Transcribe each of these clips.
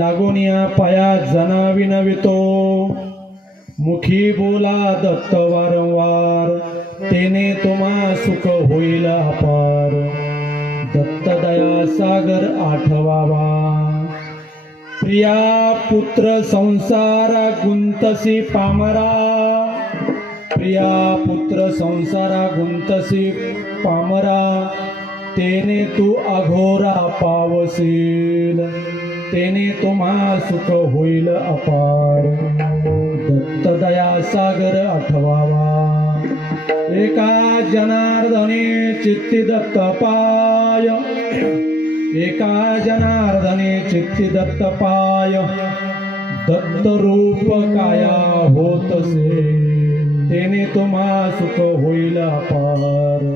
लागोनिया पाया जनावी नवितो मुखी बोला दत्त वारंवार तेने तुम्हा सुख होईल अपार दत्त दया सागर आठवावा प्रिया पुत्र संसारा गुंतसी पामरा प्रिया पुत्र संसारा गुंतसी पामरा तेने तू अघोरा पावसील तेने तुम्हा सुख होईल अपार दत्त दया सागर आठवावा एका जनार्दने चित्ती दत्त पाय एका जनार्दने चित्ती दत्त पाय दत्त रूप काया होतसे तेने तुम्हा सुख होईल अपार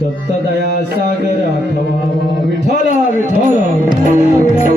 दत्त दया सागर आठवावा विठ्ठला विठ्ठला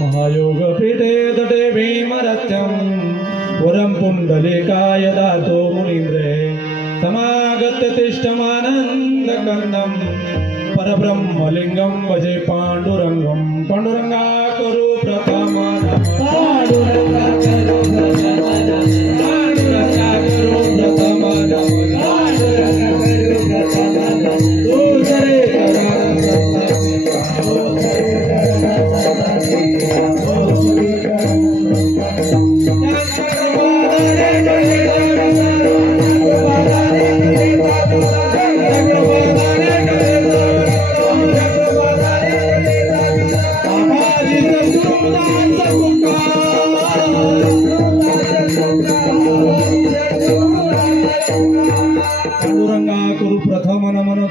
महायोगपीठे तटे भीमरथ्यं वरं पुण्डलीकाय दातो मुनीन्द्रे समागत्य तिष्ठमानन्दकन्दं परब्रह्मलिङ्गं भजे पाण्डुरङ्गं पाण्डुरङ्गा करो प्रथमं पाण्डुरङ्गा करो प्रथमं दूसरे करा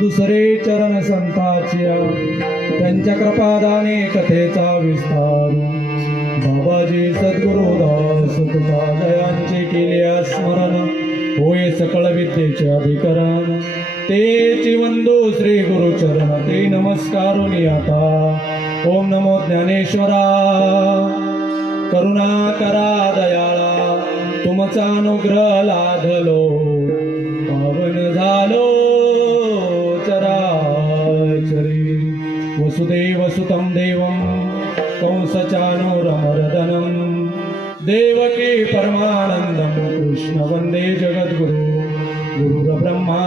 दुसरे चरण संतांच्या त्यांच्या कृपादाने कथेचा विस्तार बाबाजी सद्गुरुदास तुकालयांचे केले स्मरण होय सकळ विद्येचे अधिकरण तेची वंदो श्री गुरुचरण ते नमस्कारुनी आता ओम नमो ज्ञानेश्वरा करुणा करा दयाळा तुमचा अनुग्रह लाधलो पावन झालो चराचरी वसुदेव सुतं देवं कंसचाणूरमर्दनं देवकी परमानंदं कृष्ण वंदे जगद्गुरु गुरुर्ब्रह्मा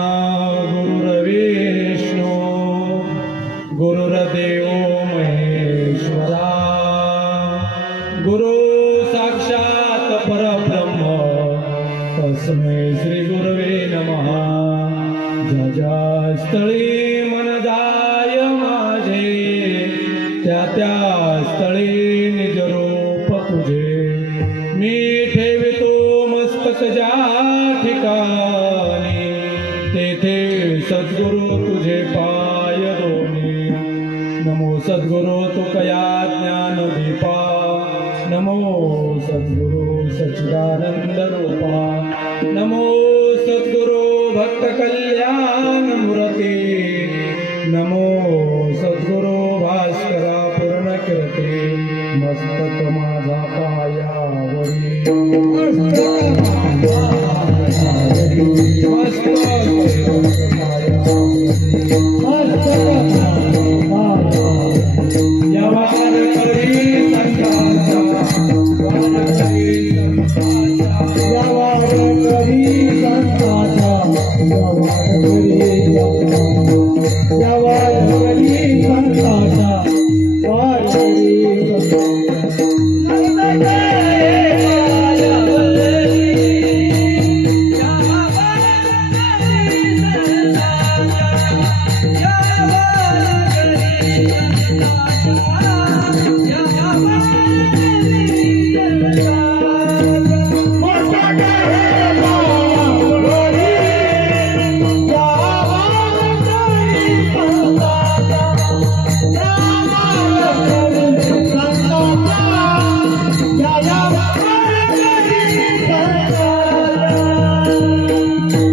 गुरुर्विष्णु गुरुर्देवो महेश्वरा गुरु साक्षात परब्रह्म तस्मै श्री गुरवे नमः ज्या ज्या स्थळी मन जाय माझे त्या त्या स्थळी निज रूप तुझे मी ठेवितो मस्तक ज्या ठिकाणी तेथे सद्गुरु तुझे पाय दोन्ही नमो सद्गुरु तुकया ज्ञान दीपा नमो सद्गुरु सच्चिदानंद रूपा नमो सद्गुरु भक्त कल्याण मूर्ती नमो सद्गुरु भास्करा पूर्ण कीर्ती मस्तक माझा पायावरी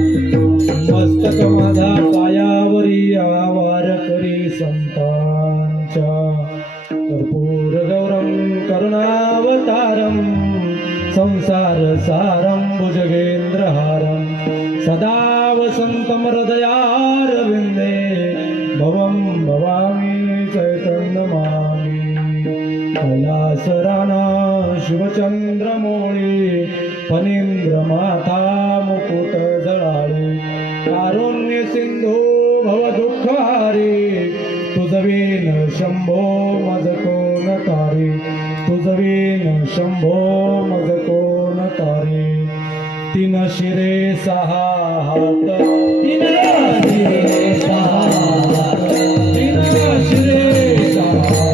मस्तक माझा पायावरी आवार करी संतांच्या कर्पूर गौरम करुणावतारम संसार सारम भुजगेंद्रहारम सदा वसंतम हृदयारविंदे भवम भवामी चैतन्यमामि कैलासराना शिवचंद्रमौळी फणींद्र माता मुकुट जळाळे कारुण्य सिंधू भव दुःखारी तुझवीन शंभो मज कोण तारी तुझवीन शंभो मज कोण तारी तीन शिरे सहा हात तीन शिरे सहा हात तीन शिरे सहा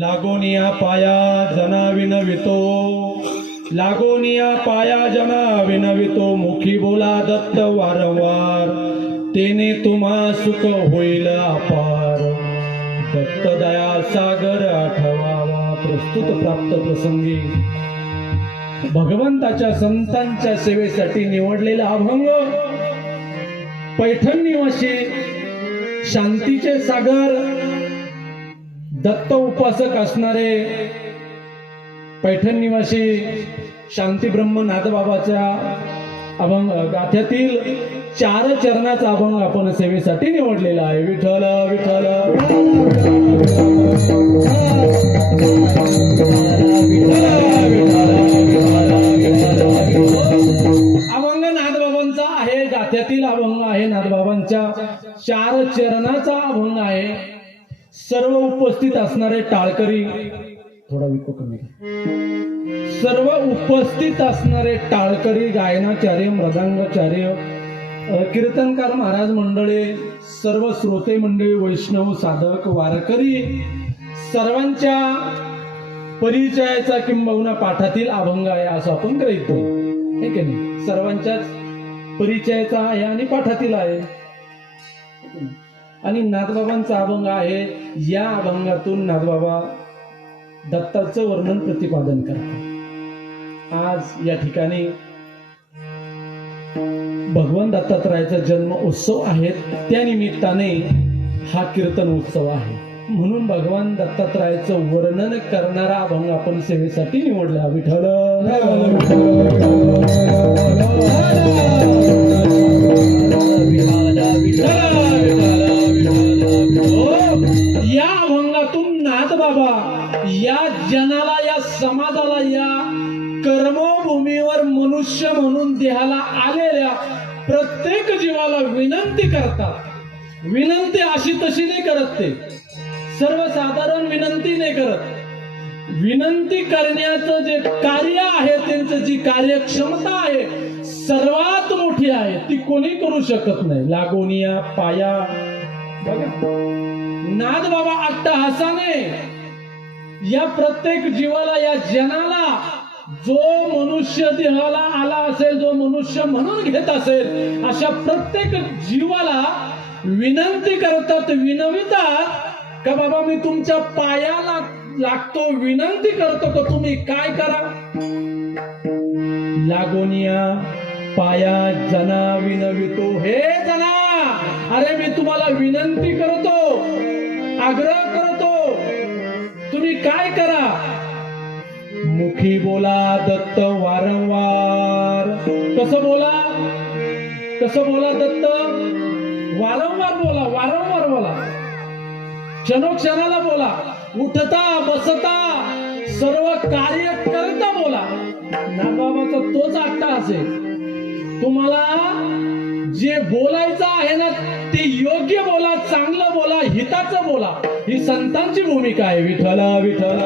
लागोनिया पाया जना विनवितो लागोनिया पाया जना विनवितो मुखी बोला दत्त वारंवार तेने तुम्हा सुख होईल अपार दत्त दया सागर आठवावा प्रस्तुत प्राप्त प्रसंगी भगवंताच्या संतांच्या सेवेसाठी निवडलेला अभंग, पैठण निवासी शांतीचे सागर दत्त उपासक असणारे पैठण निवासी शांती ब्रह्म नाथबाबाच्या अभंग गाथ्यातील 4 चरणाचा अभंग आपण सेवेसाठी निवडलेला आहे. विठ्ठल विठ्ठल अभंग नाथबाबांचा आहे. गाथ्यातील अभंग आहे. नाथबाबांच्या 4 चरणाचा अभंग आहे. सर्व उपस्थित असणारे टाळकरी, थोडा विको कमी, सर्व उपस्थित असणारे टाळकरी, गायनाचार्य, मृदंगाचार्य, कीर्तनकार महाराज मंडळे, सर्व श्रोते मंडळी, वैष्णव, साधक, वारकरी, सर्वांच्या परिचयाचा किंबहुना पाठातील अभंग आहे असं आपण गृहीत धरू. हे की नाही, सर्वांच्याच परिचयाचा आहे आणि पाठातील आहे. आणि नाथबाबांचा अभंग आहे. या अभंगातून नाथबाबा दत्ताचं वर्णन प्रतिपादन करतात. आज या ठिकाणी भगवान दत्तात्रयाचा जन्म उत्सव आहे. त्या निमित्ताने हा कीर्तन उत्सव आहे. म्हणून भगवान दत्तात्रयाचं वर्णन करणारा अभंग आपण सेवेसाठी निवडला. विठ्ठल या अभंगातून नाथबाबा या जनाला, या समाजाला, या कर्मभूमीवर मनुष्य म्हणून देहाला आलेल्या प्रत्येक जीवाला विनंती करतात. विनंती अशी तशी नाही करत, ते सर्वसाधारण विनंती नाही करत. विनंती करण्याचं जे कार्य आहे, त्यांचं जी कार्यक्षमता आहे सर्वात मोठी आहे, ती कोणी करू शकत नाही. लागोनिया पाया बघा, नाथबाबा अट्टहासाने या प्रत्येक जीवाला, या जनाला, जो मनुष्य देहाला आला असेल, जो मनुष्य म्हणून घेत असेल, अशा प्रत्येक जीवाला विनंती करतात, विनवितात का बाबा मी तुमच्या पायाला लागतो, विनंती करतो का तुम्ही काय करा. लागोनिया पाया जना विनवितो. हे जना, अरे मी तुम्हाला विनंती करतो, आग्रह करतो, तुम्ही काय करा. मुखी बोला दत्त वारंवार. कसं बोला, कसं बोला दत्त, वारंवार बोला, वारंवार बोला, क्षणोक्षणाला बोला, उठता बसता सर्व कार्य करता बोला. नाथबाबाचा तोच अट्टहास आहे. तुम्हाला जे बोलायचं आहे ना ते योग्य बोला, चांगलं बोला, हिताचं बोला. ही संतांची भूमिका आहे. विठ्ठल विठ्ठल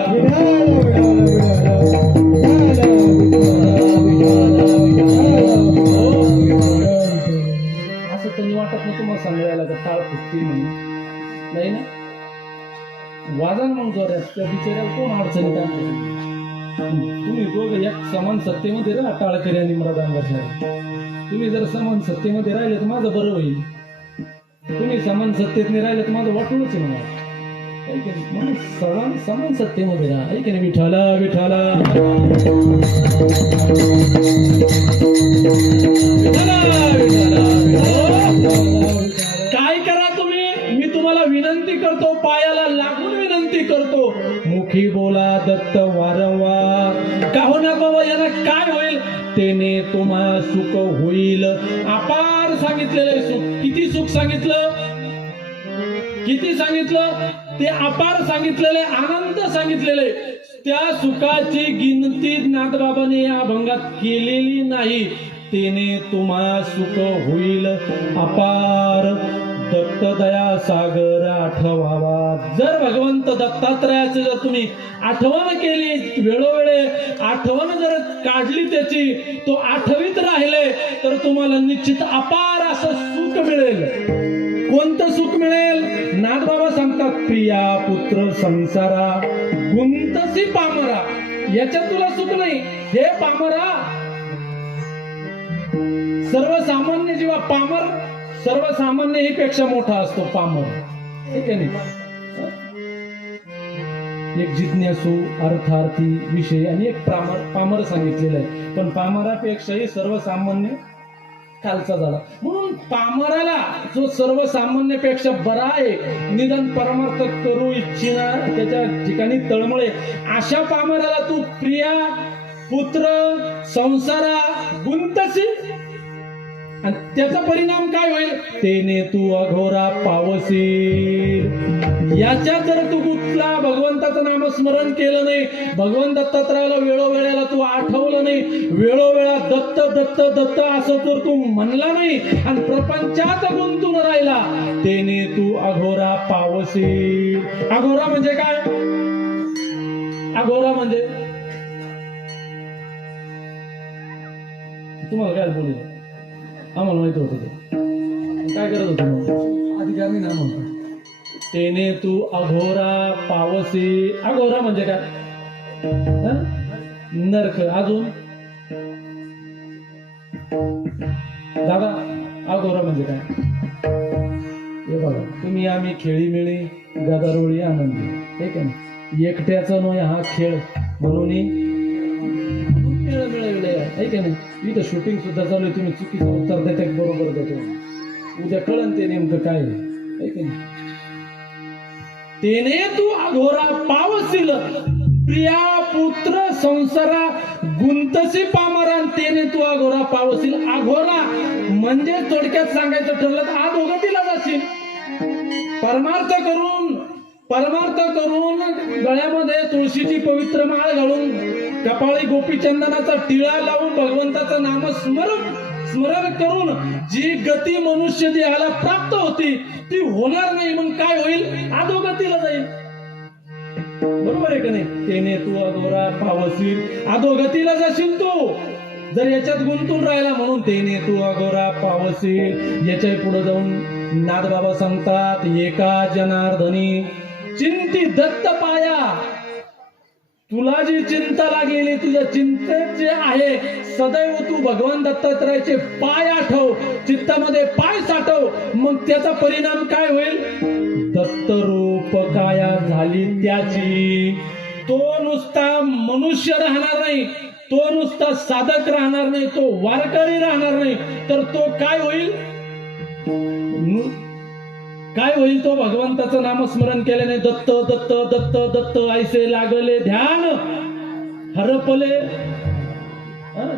असं त्यांनी वाटत नाही तुम्हाला सांगायला का टाळ फुटती म्हणून, नाही ना. वाजन मग जोरात, त्या बिचाऱ्याला कोण अडचणीत आणते. तुम्ही दोघं एक समान सत्तेमध्ये राहा, टाळकरी आणि मृदंगाचार्य. तुम्ही जर समान सत्तेमध्ये राहिले तर माझं बरं होईल. तुम्ही समान सत्तेत नाही राहिले तर माझं वाटूनच आहे मला. म्हणून समान सत्तेमध्ये राहा. ऐक नाही विठ्ठला विठ्ठला काय करा तुम्ही, मी तुम्हाला विनंती करतो, पायाला लागून विनंती करतो. मुखी बोला दत्त वारंवार. का होणार बाबा, यांना काय होईल, तेने तुम्हा सुख होईल. अपार सांगितलेलं सुख. किती सुख सांगितलं, किती सांगितलं, ते अपार सांगितलेले, आनंद सांगितलेले. त्या सुखाची गिनती नाथबाबाने या अभंगात केलेली नाही. तेने तुम्हा सुख होईल अपार. दत्त दया सागर आठवावा. जर भगवंत दत्तात्रयाचं जर तुम्ही आठवण केली, वेळोवेळी आठवण जर काढली त्याची, तो आठवीत राहिले तर तुम्हाला निश्चित अपार असं सुख मिळेल. कोणतं सुख मिळेल, नाथबाबा सांगतात, प्रिया पुत्र संसारा गुंतसी पामरा. याच्यात तुला सुख नाही. हे पामरा, सर्वसामान्य जीवा पामर, सर्वसामान्य ही पेक्षा मोठा असतो पामर. ठीक आहे नाही. एक जिज्ञासू, अर्थार्थी, विषय आणि एक पामर सांगितलेलं आहे. पण पामरापेक्षाही सर्वसामान्य खालचा झाला. म्हणून पामराला जो सर्वसामान्यपेक्षा बरा आहे, निदान परमार्थ करू इच्छिना त्याच्या ठिकाणी तळमळे, अशा पामराला तू प्रिया, पुत्र, संसारा गुंतसी आणि त्याचा परिणाम काय होईल? तेने तू अघोरा पावसील. याच्या जर तू गुंतला, भगवंताचं नामस्मरण केलं नाही, भगवंत दत्तात्रयाला वेळोवेळेला तू आठवलं नाही, वेळोवेळा दत्त दत्त दत्त असं जर तू म्हणला नाही आणि प्रपंचात गुंतून राहिला, तेने तू अघोरा पावसील. अघोरा म्हणजे काय? अघोरा म्हणजे तुम्हाला काय बोलू, आम्हाला माहित होतं ते काय करत होतो मग अधिकारी ना म्हणतो. तेने तू अघोरा पावसी. अघोरा म्हणजे काय? नरक. अजून दादा अघोरा म्हणजे काय? हे बघा, तुम्ही आम्ही खेळीमेळी गदारोळी आनंदी, ठीक आहे ना, एकट्याचा नोय हा खेळ म्हणून आहे नाही. इथं शूटिंग सुद्धा चालू आहे, तुम्ही चुकीचं उत्तर देते बरोबर देतो, उद्या कळन ते नेमकं काय आहे की नाही. तेने तू अघोरा पावसील, प्रिया, पुत्र, संसारा गुंतसी पामरान. तेने तू अघोरा पावसील. अघोरा म्हणजे थोडक्यात सांगायचं ठरलं तर अधोगतीला जाशील. परमार्थ करून गळ्यामध्ये तुळशीची पवित्र माळ घालून, कपाळी गोपीचंदनाचा टिळा लावून, भगवंताचं स्मरण करून जी गती मनुष्य देहाला प्राप्त होती ती होणार नाही. मग काय होईल? अधोगतीला जाईल. बरोबर आहे का नाही? तेने तू अघोरा पावसील. अधोगतीला जाशील तू जर याच्यात गुंतून राहिला. म्हणून तेने तू अघोरा पावसील. याच्या पुढे जाऊन नाथबाबा सांगतात, एका जनार्दनी चिंती दत्त पाया. तुला जी चिंता लागलेली, तुझ्या चिंतेत जे आहे, सदैव तू भगवान दत्तात्रयाचे पाय आठव, चित्तामध्ये पाय साठव. मग त्याचा परिणाम काय होईल? दत्त रूप काया झाली त्याची. तो नुसता मनुष्य राहणार नाही, तो नुसता साधक राहणार नाही, तो वारकरी राहणार नाही, तर तो काय होईल? तो भगवंताचं नामस्मरण केल्याने दत्त दत्त दत्त दत्त ऐसे लागले ध्यान, हरपले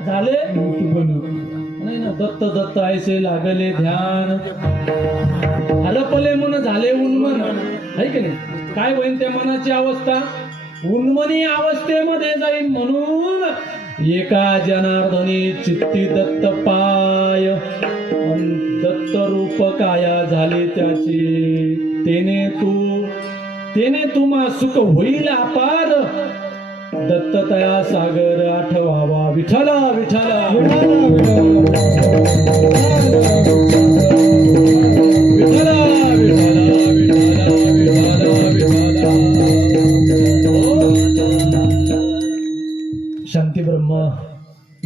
झाले नाही ना, दत्त दत्त ऐसे लागले ध्यान, हरपले मन झाले उन्मन. आहे की नाही? काय होईल त्या मनाची अवस्था? उन्मनी अवस्थेमध्ये जाईल. म्हणून एका जनार्दनी चित्ती दत्त पाय, दत्त रूप काया झाले त्याची. तेने तुम्हा सुख होईल अपार, दत्त तया सागर आठवावा. विठ्ठला विठ्ठला शांती ब्रह्म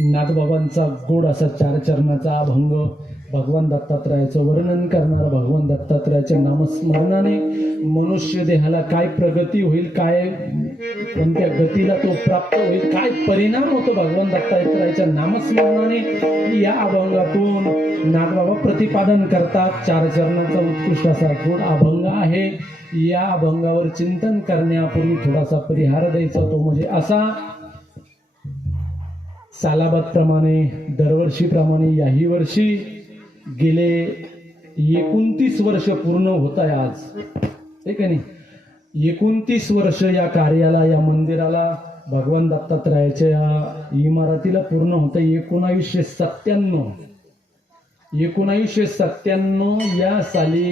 नाथबाबांचा गोड असा 4 चरणाचा अभंग, भगवान दत्तात्रयाचं वर्णन करणारा, भगवान दत्तात्रयाच्या नामस्मरणाने मनुष्य देहाला काय प्रगती होईल, काय कोणत्या गतीला तो प्राप्त होईल, काय परिणाम होतो भगवान दत्तात्रयाच्या नामस्मरणाने, या अभंगातून नाथबाबा प्रतिपादन करतात. 4 चरणाचा उत्कृष्ट असा गोड अभंग आहे. या अभंगावर चिंतन करण्यापूर्वी थोडासा परिहार द्यायचा, तो म्हणजे असा, सालाबादप्रमाणे दरवर्षीप्रमाणे याही वर्षी गेले 29 वर्ष पूर्ण होत आहे आज, ठीक आहे. 29 वर्ष या कार्याला, या मंदिराला, भगवान दत्तात्रयाच्या इमारतीला पूर्ण होतं. 1997 या साली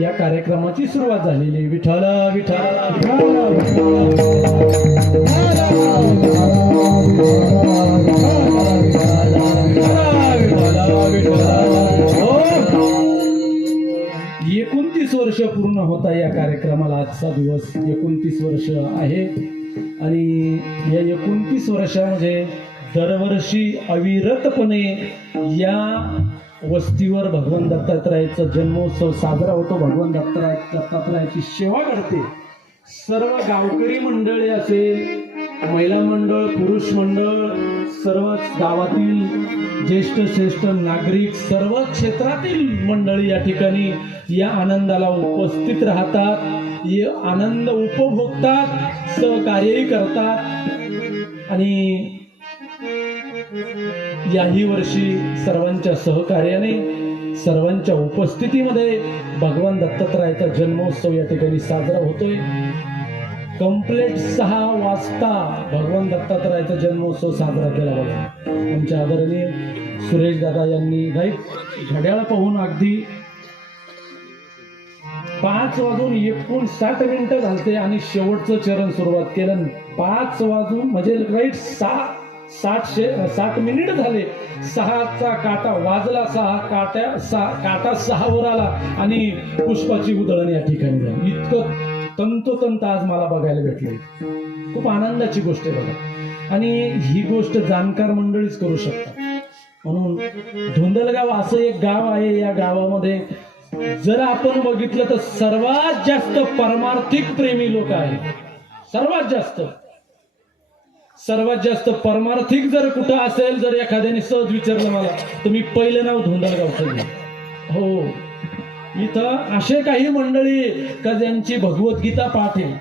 या कार्यक्रमाची सुरुवात झालेली. विठ्ठल विठ्ठल वर्ष पूर्ण होता या कार्यक्रमाला. आजचा दिवस 29 वर्ष आहे. आणि या 29 वर्षामध्ये दरवर्षी अविरतपणे या वस्तीवर भगवान दत्तात्रयाचा जन्मोत्सव साजरा होतो. भगवान दत्तात्रयाची सेवा घडते. सर्व गावकरी मंडळी असेल, महिला मंडळ, पुरुष मंडळ, सर्वच गावातील ज्येष्ठ श्रेष्ठ नागरिक, सर्व क्षेत्रातील मंडळी या ठिकाणी या आनंदाला उपस्थित राहतात, हे आनंद उपभोगतात, सहकार्यही करतात. आणि याही वर्षी सर्वांच्या सहकार्याने, सर्वांच्या उपस्थितीमध्ये भगवान दत्तात्रयाचा जन्मोत्सव या ठिकाणी साजरा होतोय. कंप्लीट 6 वाजता भगवान दत्तात्रयाचा जन्मोत्सव साजरा केला बघा. आमच्या आदरणीय सुरेश दादा यांनी घड्याळ पाहून अगदी 5:59 झालते आणि शेवटचं चरण सुरुवात केलं. 5 वाजून म्हणजे राईट 60 मिनिट झाले. 6चा काटा वाजला, काटा 6वर आला आणि पुष्पाची उधळण या ठिकाणी झाली. इतकं तंतोतंत आज मला बघायला भेटले. खूप आनंदाची गोष्ट आहे बघा. आणि ही गोष्ट जाणकार मंडळीच करू शकतात. म्हणून धुंदलगाव असं एक गाव आहे. या गावामध्ये जर आपण बघितलं तर सर्वात जास्त परमार्थिक प्रेमी लोक आहेत. सर्वात जास्त परमार्थिक जर कुठं असेल, जर एखाद्याने सहज विचारलं मला, तर मी पहिलं नाव धुंदलगावचं घेईन. हो, इथं असे काही मंडळी का ज्यांची भगवद्गीता पाठ आहे.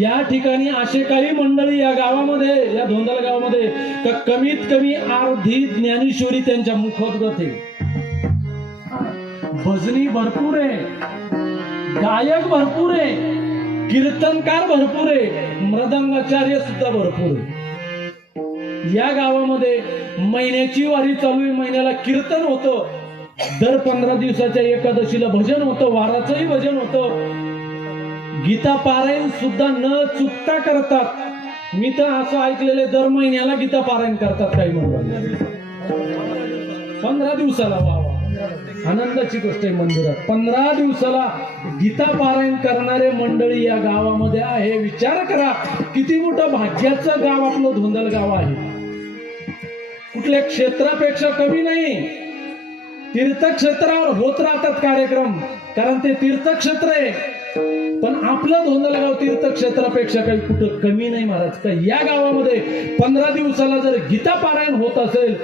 या ठिकाणी असे काही मंडळी या गावामध्ये, या धोंदलगावामध्ये का कमीत कमी अर्धी ज्ञानेश्वरी त्यांच्या मुखोद्गत आहे. भजनी भरपूर आहे, गायक भरपूर आहे, कीर्तनकार भरपूर आहे, मृदंगाचार्य सुद्धा भरपूर आहे. या गावामध्ये महिन्याची वारी चालू आहे. महिन्याला कीर्तन होतं. दर 15 दिवसाच्या एकादशीला भजन होतं, वाराचंही भजन होतं. गीता पारायण सुद्धा न चुकता करतात. मी तर असं ऐकलेले दर महिन्याला गीता पारायण करतात काही मंडळी. 15 दिवसाला. वा, आनंदाची गोष्ट आहे. मंदिरात 15 दिवसाला गीता पारायण करणारे मंडळी या गावामध्ये आहे. विचार करा किती मोठं भाग्याचं गाव आपलं धोंदलगाव आहे. कुठल्या क्षेत्रापेक्षा कमी नाही. तीर्थक्षेत्रावर होत राहतात कार्यक्रम, कारण ते तीर्थक्षेत्र आहे. पण आपलं धोंदलगाव तीर्थक्षेत्रापेक्षा काही कुठं कमी नाही महाराज. का या गावामध्ये 15 दिवसाला जर गीता पारायण होत असेल,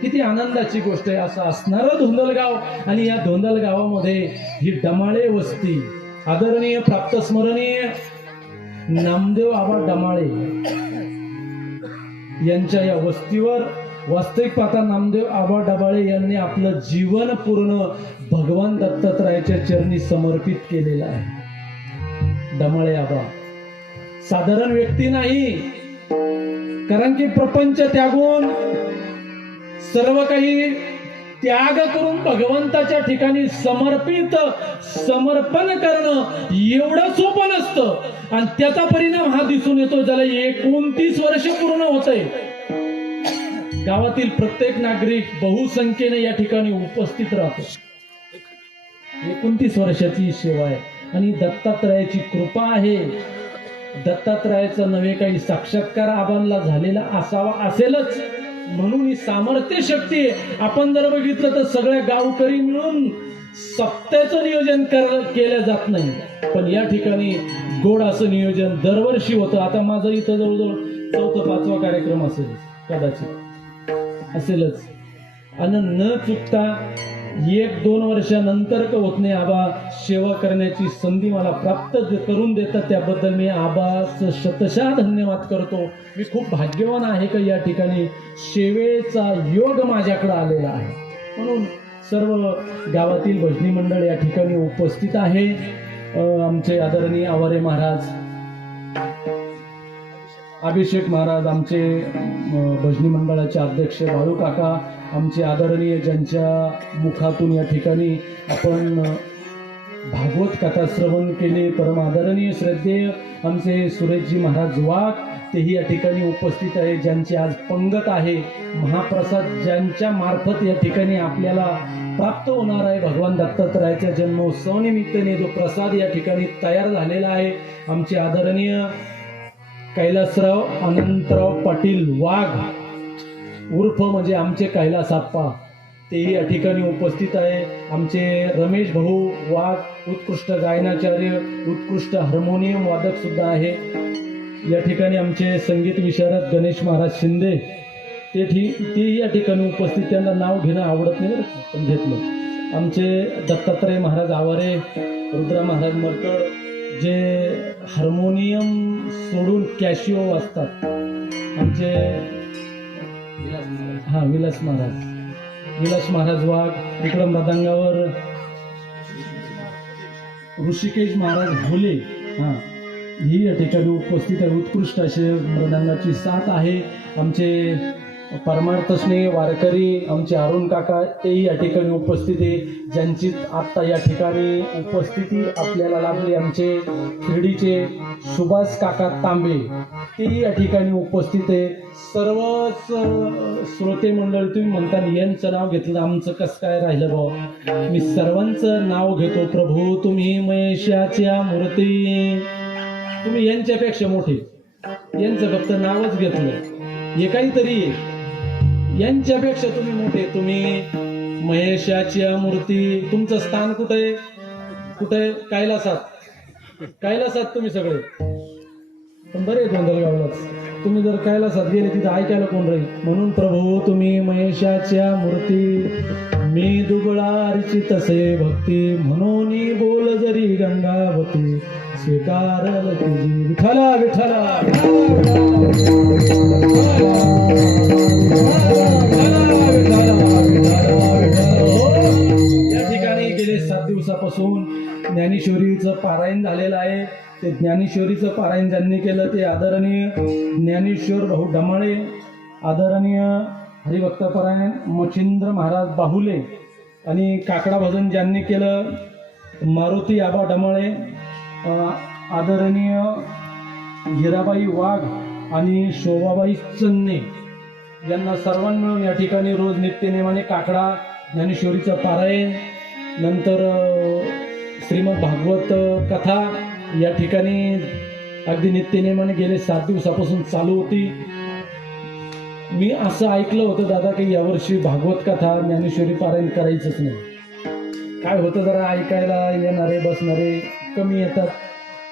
किती आनंदाची गोष्ट आहे. असं असणारं धोंदलगाव. आणि या धोंदलगावामध्ये ही डमाळे वस्ती, आदरणीय प्राप्त स्मरणीय नामदेव आबा डमाळे यांच्या या वस्तीवर वास्तविक पाहता नामदेव आबा डबाळे यांनी आपलं जीवन पूर्ण भगवान दत्तात्रयाच्या चरणी समर्पित केलेलं आहे. डमाळे आबा साधारण व्यक्ती नाही, कारण की प्रपंच त्यागून, सर्व काही त्याग करून भगवंताच्या ठिकाणी समर्पण करणं एवढं सोपं नसतं. आणि त्याचा परिणाम हा दिसून येतो. ज्याला 29 वर्ष पूर्ण होतंय. गावातील प्रत्येक नागरिक बहुसंख्येने या ठिकाणी उपस्थित राहतो. 29 वर्षाची सेवा आहे. आणि दत्तात्रयाची कृपा आहे. दत्तात्रयाचा नव्हे काही साक्षात्कार आबांना झालेला असावा, असेलच. म्हणून ही सामर्थ्य शक्ती आहे. आपण जर बघितलं तर सगळ्या गावकरी मिळून सप्त्याचं नियोजन केलं जात नाही. पण या ठिकाणी गोड असं नियोजन दरवर्षी होतं. आता माझं इथं जवळजवळ 4वा-5वा कार्यक्रम असेल, कदाचित असेलच. आणि न चुकता 1-2 वर्षानंतर का होत नाही, आबा सेवा करण्याची संधी मला प्राप्त करून देतात. त्याबद्दल मी आबाचं शतशः धन्यवाद करतो. मी खूप भाग्यवान आहे का या ठिकाणी सेवेचा योग माझ्याकडे आलेला आहे. म्हणून सर्व गावातील भजनी मंडळ या ठिकाणी उपस्थित आहे. आमचे आदरणीय आवारे महाराज, अभिषेक महाराज, आमचे भजनी मंडळाचे अध्यक्ष बाळू काका, आमचे आदरणीय, ज्यांच्या मुखातून या ठिकाणी आपण भागवत कथा श्रवण केले, परम आदरणीय श्रद्धेय आमचे सुरेशजी महाराज वाघ, तेही या ठिकाणी उपस्थित आहे. ज्यांची आज पंगत आहे, महाप्रसाद ज्यांच्या मार्फत या ठिकाणी आपल्याला प्राप्त होणार आहे. भगवान दत्तात्रयाच्या जन्मोत्सवानिमित्ताने जो प्रसाद या ठिकाणी तयार झालेला आहे, आमचे आदरणीय कैलासराव अनंतराव पाटील वाघ उर्फ म्हणजे आमचे कैलास आप्पा, तेही या ठिकाणी उपस्थित आहे. आमचे रमेश भाऊ वाघ उत्कृष्ट गायनाचार्य, उत्कृष्ट हार्मोनियम वादक सुद्धा आहे. या ठिकाणी आमचे संगीत विशारद गणेश महाराज शिंदे तेही या ठिकाणी उपस्थित. त्यांना नाव घेणं आवडत नाही पण घेतलं. आमचे दत्तात्रय महाराज आवारे, रुद्रा महाराज मरकड जे हार्मोनियम सोडून कॅशिओ वाजतात. आमचे विलास महाराज वाघ. इकडं मृदंगावर ऋषिकेश महाराज भोले ही या ठिकाणी उपस्थित आहे. उत्कृष्ट असे मृदंगाची साथ आहे. आमचे परमार्थ स्नेह वारकरी आमचे अरुण काका तेही या ठिकाणी उपस्थित आहे. ज्यांची आत्ता या ठिकाणी उपस्थिती आपल्याला लाभली. आमचे शिर्डीचे सुभाष काका तांबे तेही या ठिकाणी उपस्थित आहे. सर्वच श्रोते मंडळी तुम्ही म्हणता यांचं नाव घेतलं आमचं कसं काय राहिलं भाऊ. मी सर्वांचं नाव घेतो. प्रभू तुम्ही महेशाच्या मूर्ती, तुम्ही यांच्यापेक्षा मोठे. यांचं फक्त नावच घेतलं हे काहीतरी आहे. यांच्यापेक्षा तुम्ही मोठे. तुम्ही महेशाच्या मूर्ती. तुमचं स्थान कुठे कुठे? कैलासात तुम्ही सगळे. पण बरे गोंधळगावलाच. तुम्ही जर कैलासात गेले तिथं ऐकायला कोण राहील. म्हणून प्रभू तुम्ही महेशाच्या मूर्ती, मी दुबळारची तसे भक्ती, म्हणून बोल जरी गंगावती, स्वीकारल तुझी विठ्ठला विठ्ठला. या ठिकाणी गेले 7 दिवसापासून ज्ञानेश्वरीचं पारायण झालेलं आहे. ते ज्ञानेश्वरीचं पारायण ज्यांनी केलं ते आदरणीय ज्ञानेश्वर भाऊ डमाळे, आदरणीय हरिभक्तपरायण मच्छिंद्र महाराज बाहुले, आणि काकडा भजन ज्यांनी केलं मारुती आबा डमाळे, आदरणीय हिराबाई वाघ आणि शोभाबाई चन्ने यांना सर्वांना मिळून या ठिकाणी रोज नित्यनेमाने काकडा ज्ञानेश्वरीचं पारायण, नंतर श्रीमद भागवत कथा या ठिकाणी अगदी नित्यनेमाने गेले 7 दिवसापासून चालू होती. मी असं ऐकलं होतं दादा की यावर्षी भागवत कथा ज्ञानेश्वरी पारायण करायचंच नाही. काय होतं जरा ऐकायला येणारे बसणारे कमी येतात.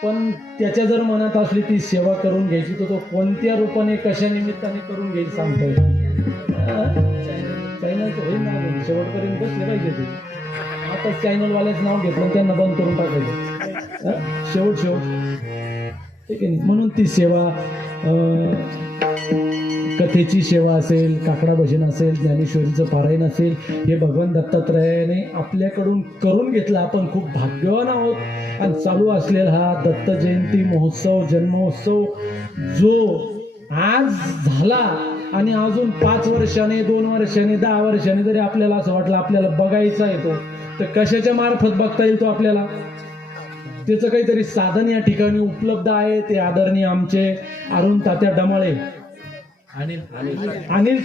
पण त्याच्या जर मनात असली ती सेवा करून घ्यायची तर तो कोणत्या रूपाने कशा निमित्ताने करून घेईल सांगता येईल. चॅनल तर होईल ना शेवटपर्यंत बसले पाहिजे ते. आता चॅनलवाल्याच नाव घेतलं त्यांना बंद करून टाकायचं शेवट ठीक आहे. म्हणून ती सेवा कथेची सेवा असेल, काकडा भजन असेल, ज्ञानेश्वरीचं पारायण असेल, हे भगवान दत्तात्रयाने आपल्याकडून करून घेतलं. आपण खूप भाग्यवान आहोत. आणि चालू असलेला हा दत्त जयंती महोत्सव, जन्मोत्सव जो आज झाला आणि अजून 5 वर्षाने 2 वर्षाने 10 वर्षाने जरी आपल्याला असं वाटलं आपल्याला बघायचा येतो तर कशाच्या मार्फत बघता येईल तो आपल्याला. त्याचं काहीतरी साधन या ठिकाणी उपलब्ध आहे. ते आदरणीय आमचे अरुण तात्या डमाळे, अनिल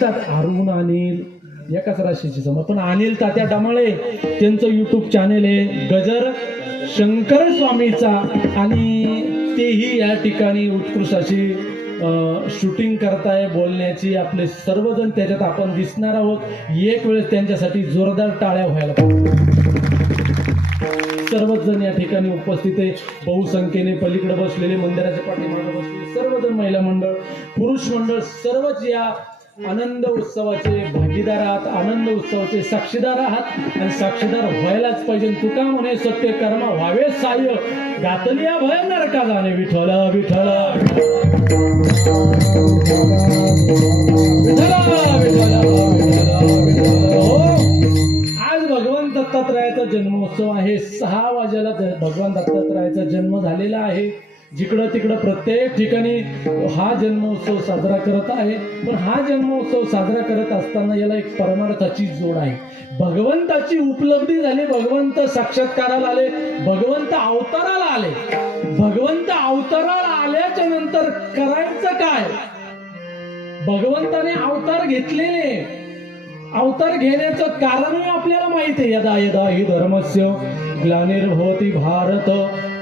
एकाच राशीची समज पण अनिल तात्या डमाळे त्यांचं युट्यूब चॅनेल आहे गजर शंकर स्वामीचा, आणि तेही या ठिकाणी उत्कृष्ट अशी शूटिंग करताय बोलण्याची. आपले सर्वजण त्याच्यात आपण दिसणार आहोत. एक वेळेस त्यांच्यासाठी जोरदार टाळ्या व्हायला पाहिजे. सर्वच जण या ठिकाणी उपस्थित आहे. बहुसंख्येने पलीकडे बसलेले, मंदिराच्या पाठीमागे बसलेले सर्वजण, महिला मंडळ, पुरुष मंडळ, सर्वच या आनंद उत्सवाचे भागीदार आहात, आनंद उत्सवाचे साक्षीदार आहात आणि साक्षीदार व्हायलाच पाहिजे. तुका म्हणे सत्य कर्म व्हावे साह्य, गातलिया भय नरका जाणे. विठ्ठल विठ्ठल आज भगवान दत्तात्रयाचा जन्मोत्सव आहे. 6 वाजेला भगवान दत्तात्रयाचा जन्म झालेला आहे. जिकडं तिकडं प्रत्येक ठिकाणी हा जन्मोत्सव साजरा करत आहे. पण हा जन्मोत्सव साजरा करत असताना याला एक परमार्थाची जोड आहे. भगवंताची उपलब्धी झाली, भगवंत साक्षात्काराला आले, भगवंत अवताराला आले. भगवंत अवताराला आल्याच्या नंतर करायचं काय? भगवंताने अवतार घेतलेले, अवतार घेण्याचं कारणही आपल्याला माहिती आहे. यदा यदा हि धर्मस्य ग्लानिर्भवति भारत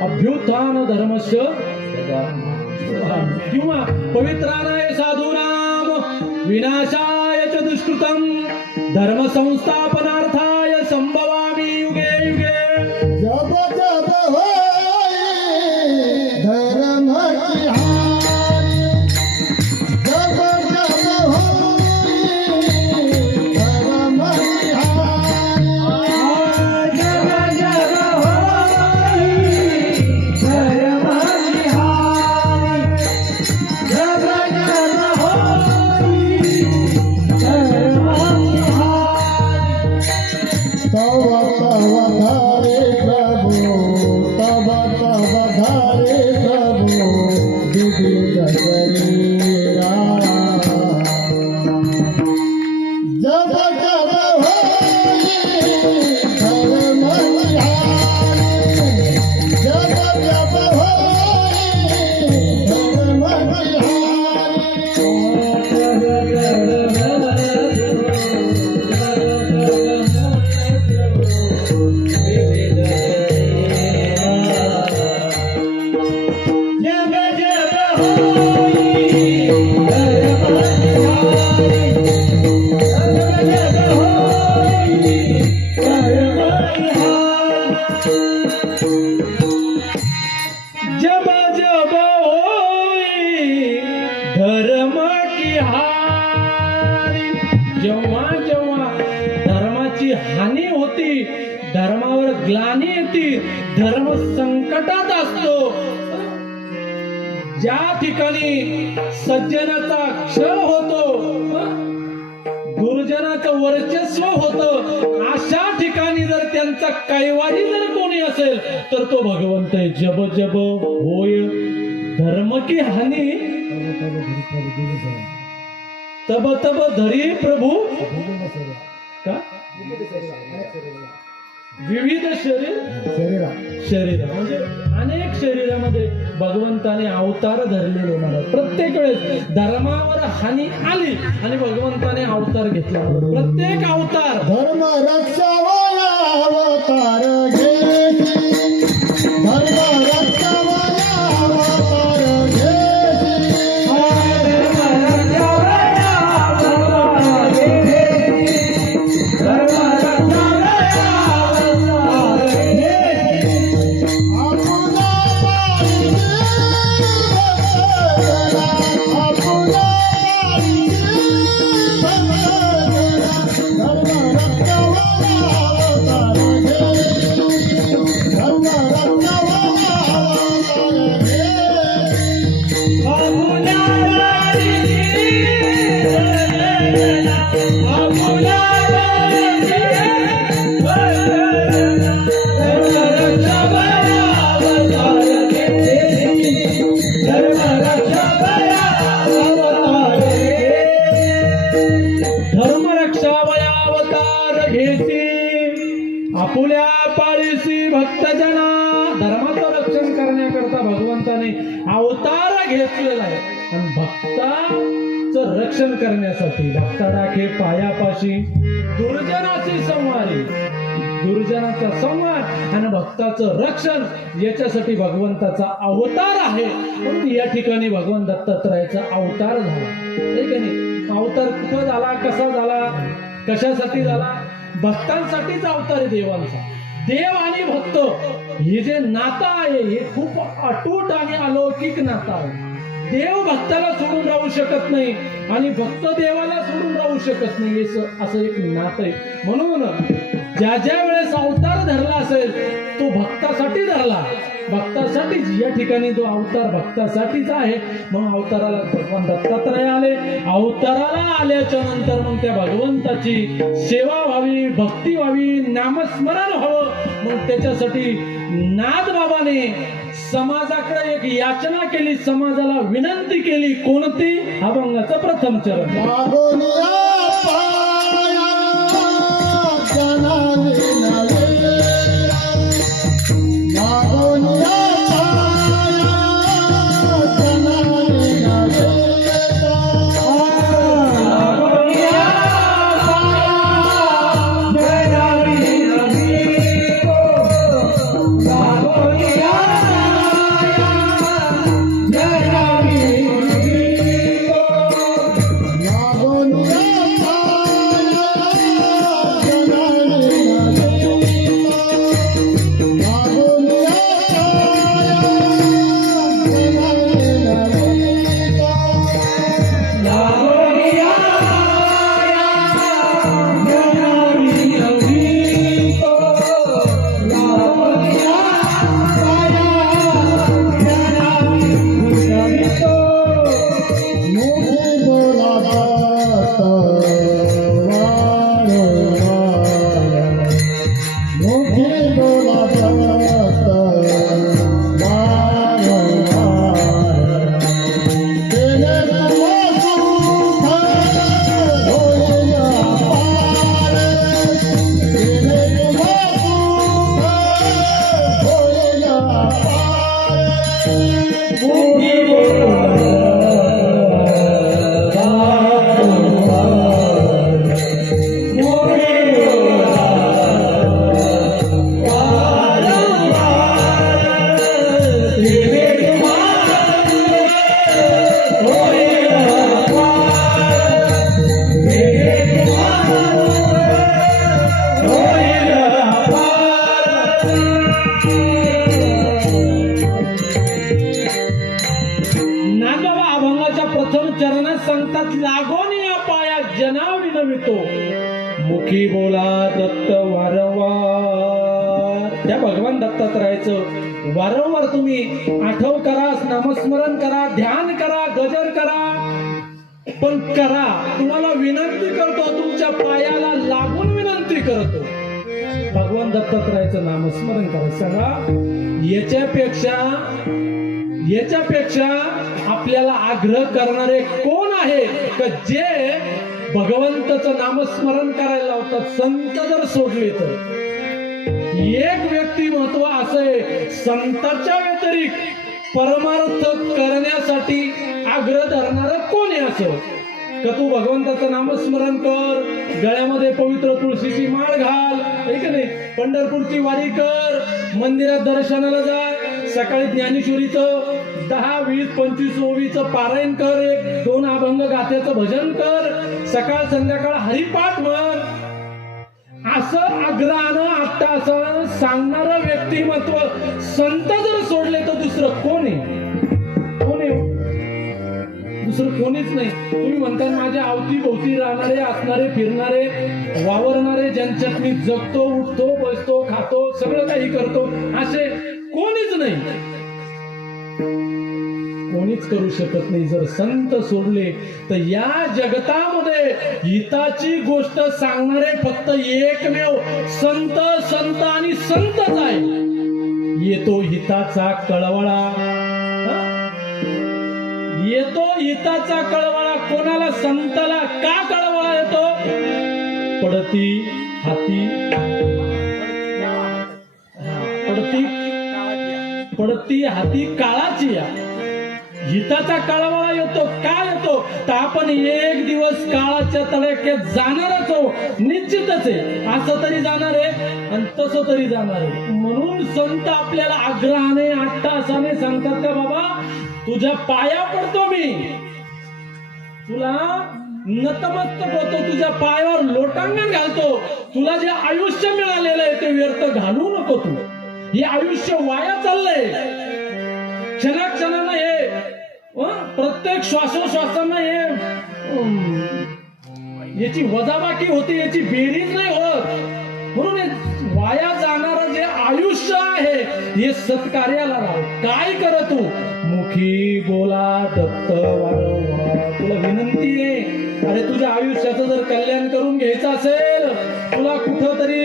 अभ्युत्थान धर्मस्य किंवा पवित्राणाय साधूनाम विनाशाय च दुष्कृतम धर्म संस्थापनार्थाय संभवामी युगे युगे जप जप होई धर्माची हानी जप जप होई धर्माची हानी जग जग होई धर्माची हानी जग जग होई धर्माची हानी तव तव धारे प्रभु तव तव धारे प्रभु विविध शरीरा जब जब होई धर्माची हानी जब जब होई धर्माची हानी जब जब होई धर्म की हानी जेव्हा जेव्हा धर्माची हानी होती धर्मावर ग्लानी येते धर्म संकटात असतो ज्या ठिकाणी सज्जनाचा क्षय होतो दुर्जनाचं वर्चस्व होतं अशा ठिकाणी जर त्यांचा कैवारी जर कोणी असेल तर तो भगवंत आहे जब जब होय धर्म की हानी तब तब धरी प्रभू का विविध शरीर म्हणजे अनेक शरीरामध्ये भगवंताने अवतार धरलेले मला प्रत्येक वेळेस धर्मावर हानी आली आणि भगवंताने अवतार घेतला प्रत्येक अवतार धर्म रक्षावया अवतार घेसी धर्म रक्षावया अवतार घेसी आपुला पाहिजे आपुला आपुल्या पाळीसी भक्तजना धर्माचं रक्षण करण्याकरता भगवंताने अवतार घेतलेला आहे आणि भक्ताचं रक्षण करण्यासाठी भक्ता राखे पायापाशी दुर्जनाची संवारी दुर्जनाचा संवार आणि भक्ताचं रक्षण याच्यासाठी भगवंताचा अवतार आहे म्हणून या ठिकाणी भगवान दत्तात्रयाचा अवतार झाला ठीक आहे नाही अवतार कुठं झाला कसा झाला कशासाठी झाला भक्तांसाठीच अवतार आहे देवांचा देव आणि भक्त हे जे नातं आहे हे खूप अटूट आणि अलौकिक नातं आहे देव भक्ताला सोडून राहू शकत नाही आणि भक्त देवाला सोडून राहू शकत नाही असं एक नातं आहे म्हणून ज्या ज्या वेळेस अवतार धरला असेल तो भक्तासाठी धरला भक्तासाठीच या ठिकाणी जो अवतार भक्तासाठीच आहे मग अवताराला भगवान दत्तात्रय आले अवताराला आल्याच्या नंतर मग त्या भगवंताची सेवा व्हावी भक्ती व्हावी नामस्मरण व्हावं मग त्याच्यासाठी नाथबाबाने समाजाकडे एक याचना केली समाजाला विनंती केली कोणती अभंगाचं प्रथम चरण मागोनिया पाया जनाले नवे मागोनिया पाया जनाले नवे मागोनिया पाया जनाले नवे मागोनिया मागोनिया पाया मिळतो. मुखी बोला दत्त वारंवार. त्या भगवान दत्तात्रयाचं वारंवार तुम्ही आठव करा, नामस्मरण करा, ध्यान करा, गजर करा, पण करा. तुम्हाला विनंती करतो, तुमच्या पायाला लागून विनंती करतो, भगवान दत्तात्रयाचं नामस्मरण करा. सांगा याच्यापेक्षा आपल्याला आग्रह करणारे कोण आहे का जे भगवंताचं नामस्मरण करायला लावतात. संत जर सोडले तर एक व्यक्तिमत्व असं आहे, संतांच्या व्यतिरिक्त परमार्थ करण्यासाठी आग्रह धरणारं कोण आहे असं का तू भगवंताचं नामस्मरण कर, गळ्यामध्ये पवित्र तुळशीची माळ घाल, आहे की नाही, पंढरपूरची वारी कर, मंदिरात दर्शनाला जा, सकाळी ज्ञानेश्वरीचं 10, 20, 25 ओवीचं पारायण कर, 1-2 अभंग गाथ्याचं भजन कर, सकाळ संध्याकाळ हरिपाठ म्हण, असं आग्रहानं आता असं सांगणारं व्यक्तिमत्व संत जर सोडले तर दुसरं कोण आहे? दुसरं कोणीच नाही. तुम्ही म्हणता माझ्या अवतीभोवती राहणारे, असणारे, फिरणारे, वावरणारे, ज्यांच्यात मी जगतो, उठतो, बसतो, खातो, सगळं काही करतो, असे कोणीच नाही. कोणीच करू शकत नाही. जर संत सोडले तर या जगतामध्ये हिताची गोष्ट सांगणारे फक्त एकमेव संत आणि संतच आहे. येतो हिताचा कळवळा, येतो हिताचा कळवळा. कोणाला? संताला. का कळवळा येतो? पडती हाती काळाची या. हिताचा कळवळा येतो. का येतो? तर आपण एक दिवस काळाच्या तडाख्यात जाणारच हो, निश्चितच आहे. असं तरी जाणार आहे आणि तसं तरी जाणार आहे. म्हणून संत आपल्याला आग्रहाने, अट्टासाने सांगतात का बाबा तुझ्या पाया पडतो मी, तुला नतमस्तक होतो, तुझ्या पायावर लोटांगण घालतो, तुला जे आयुष्य मिळालेलं आहे ते व्यर्थ घालू नको. तू हे आयुष्य वाया चाललंय. क्षणाक्षणानं हे प्रत्येक श्वासोश्वासानं हे याची वजाबाकी होती, याची बेरीज नाही होत. म्हणून वाया जाणारं जे आयुष्य आहे हे सत्कार्याला राव. काय कर तू? मुखी बोला दत्त वारंवार. तुला विनंती आहे, अरे तुझ्या आयुष्याचं जर कल्याण करून घ्यायचं असेल, तुला कुठं तरी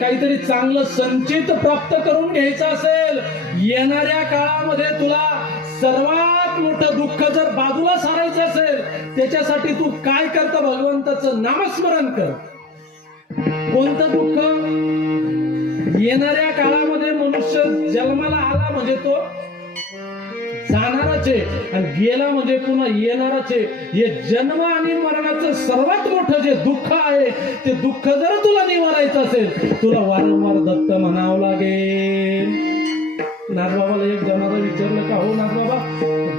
काहीतरी चांगलं संचित प्राप्त करून घ्यायचं असेल, येणाऱ्या काळामध्ये तुला सर्वात मोठं दुःख जर बाजूला सारायचं असेल, त्याच्यासाठी तू काय करतं? भगवंताचं नामस्मरण कर. कोणतं दुःख? येणाऱ्या काळामध्ये मनुष्य जन्माला आला म्हणजे तो जाणारच आहे आणि गेला म्हणजे पुन्हा येणारच आहे. हे जन्म आणि मरणाचं सर्वात मोठं जे दुःख आहे ते दुःख जर तुला निवारायचं असेल, तुला वारंवार दत्त म्हणावं लागेल. नाथबाबाला एक जणाला विचारलं का, हो नाथबाबा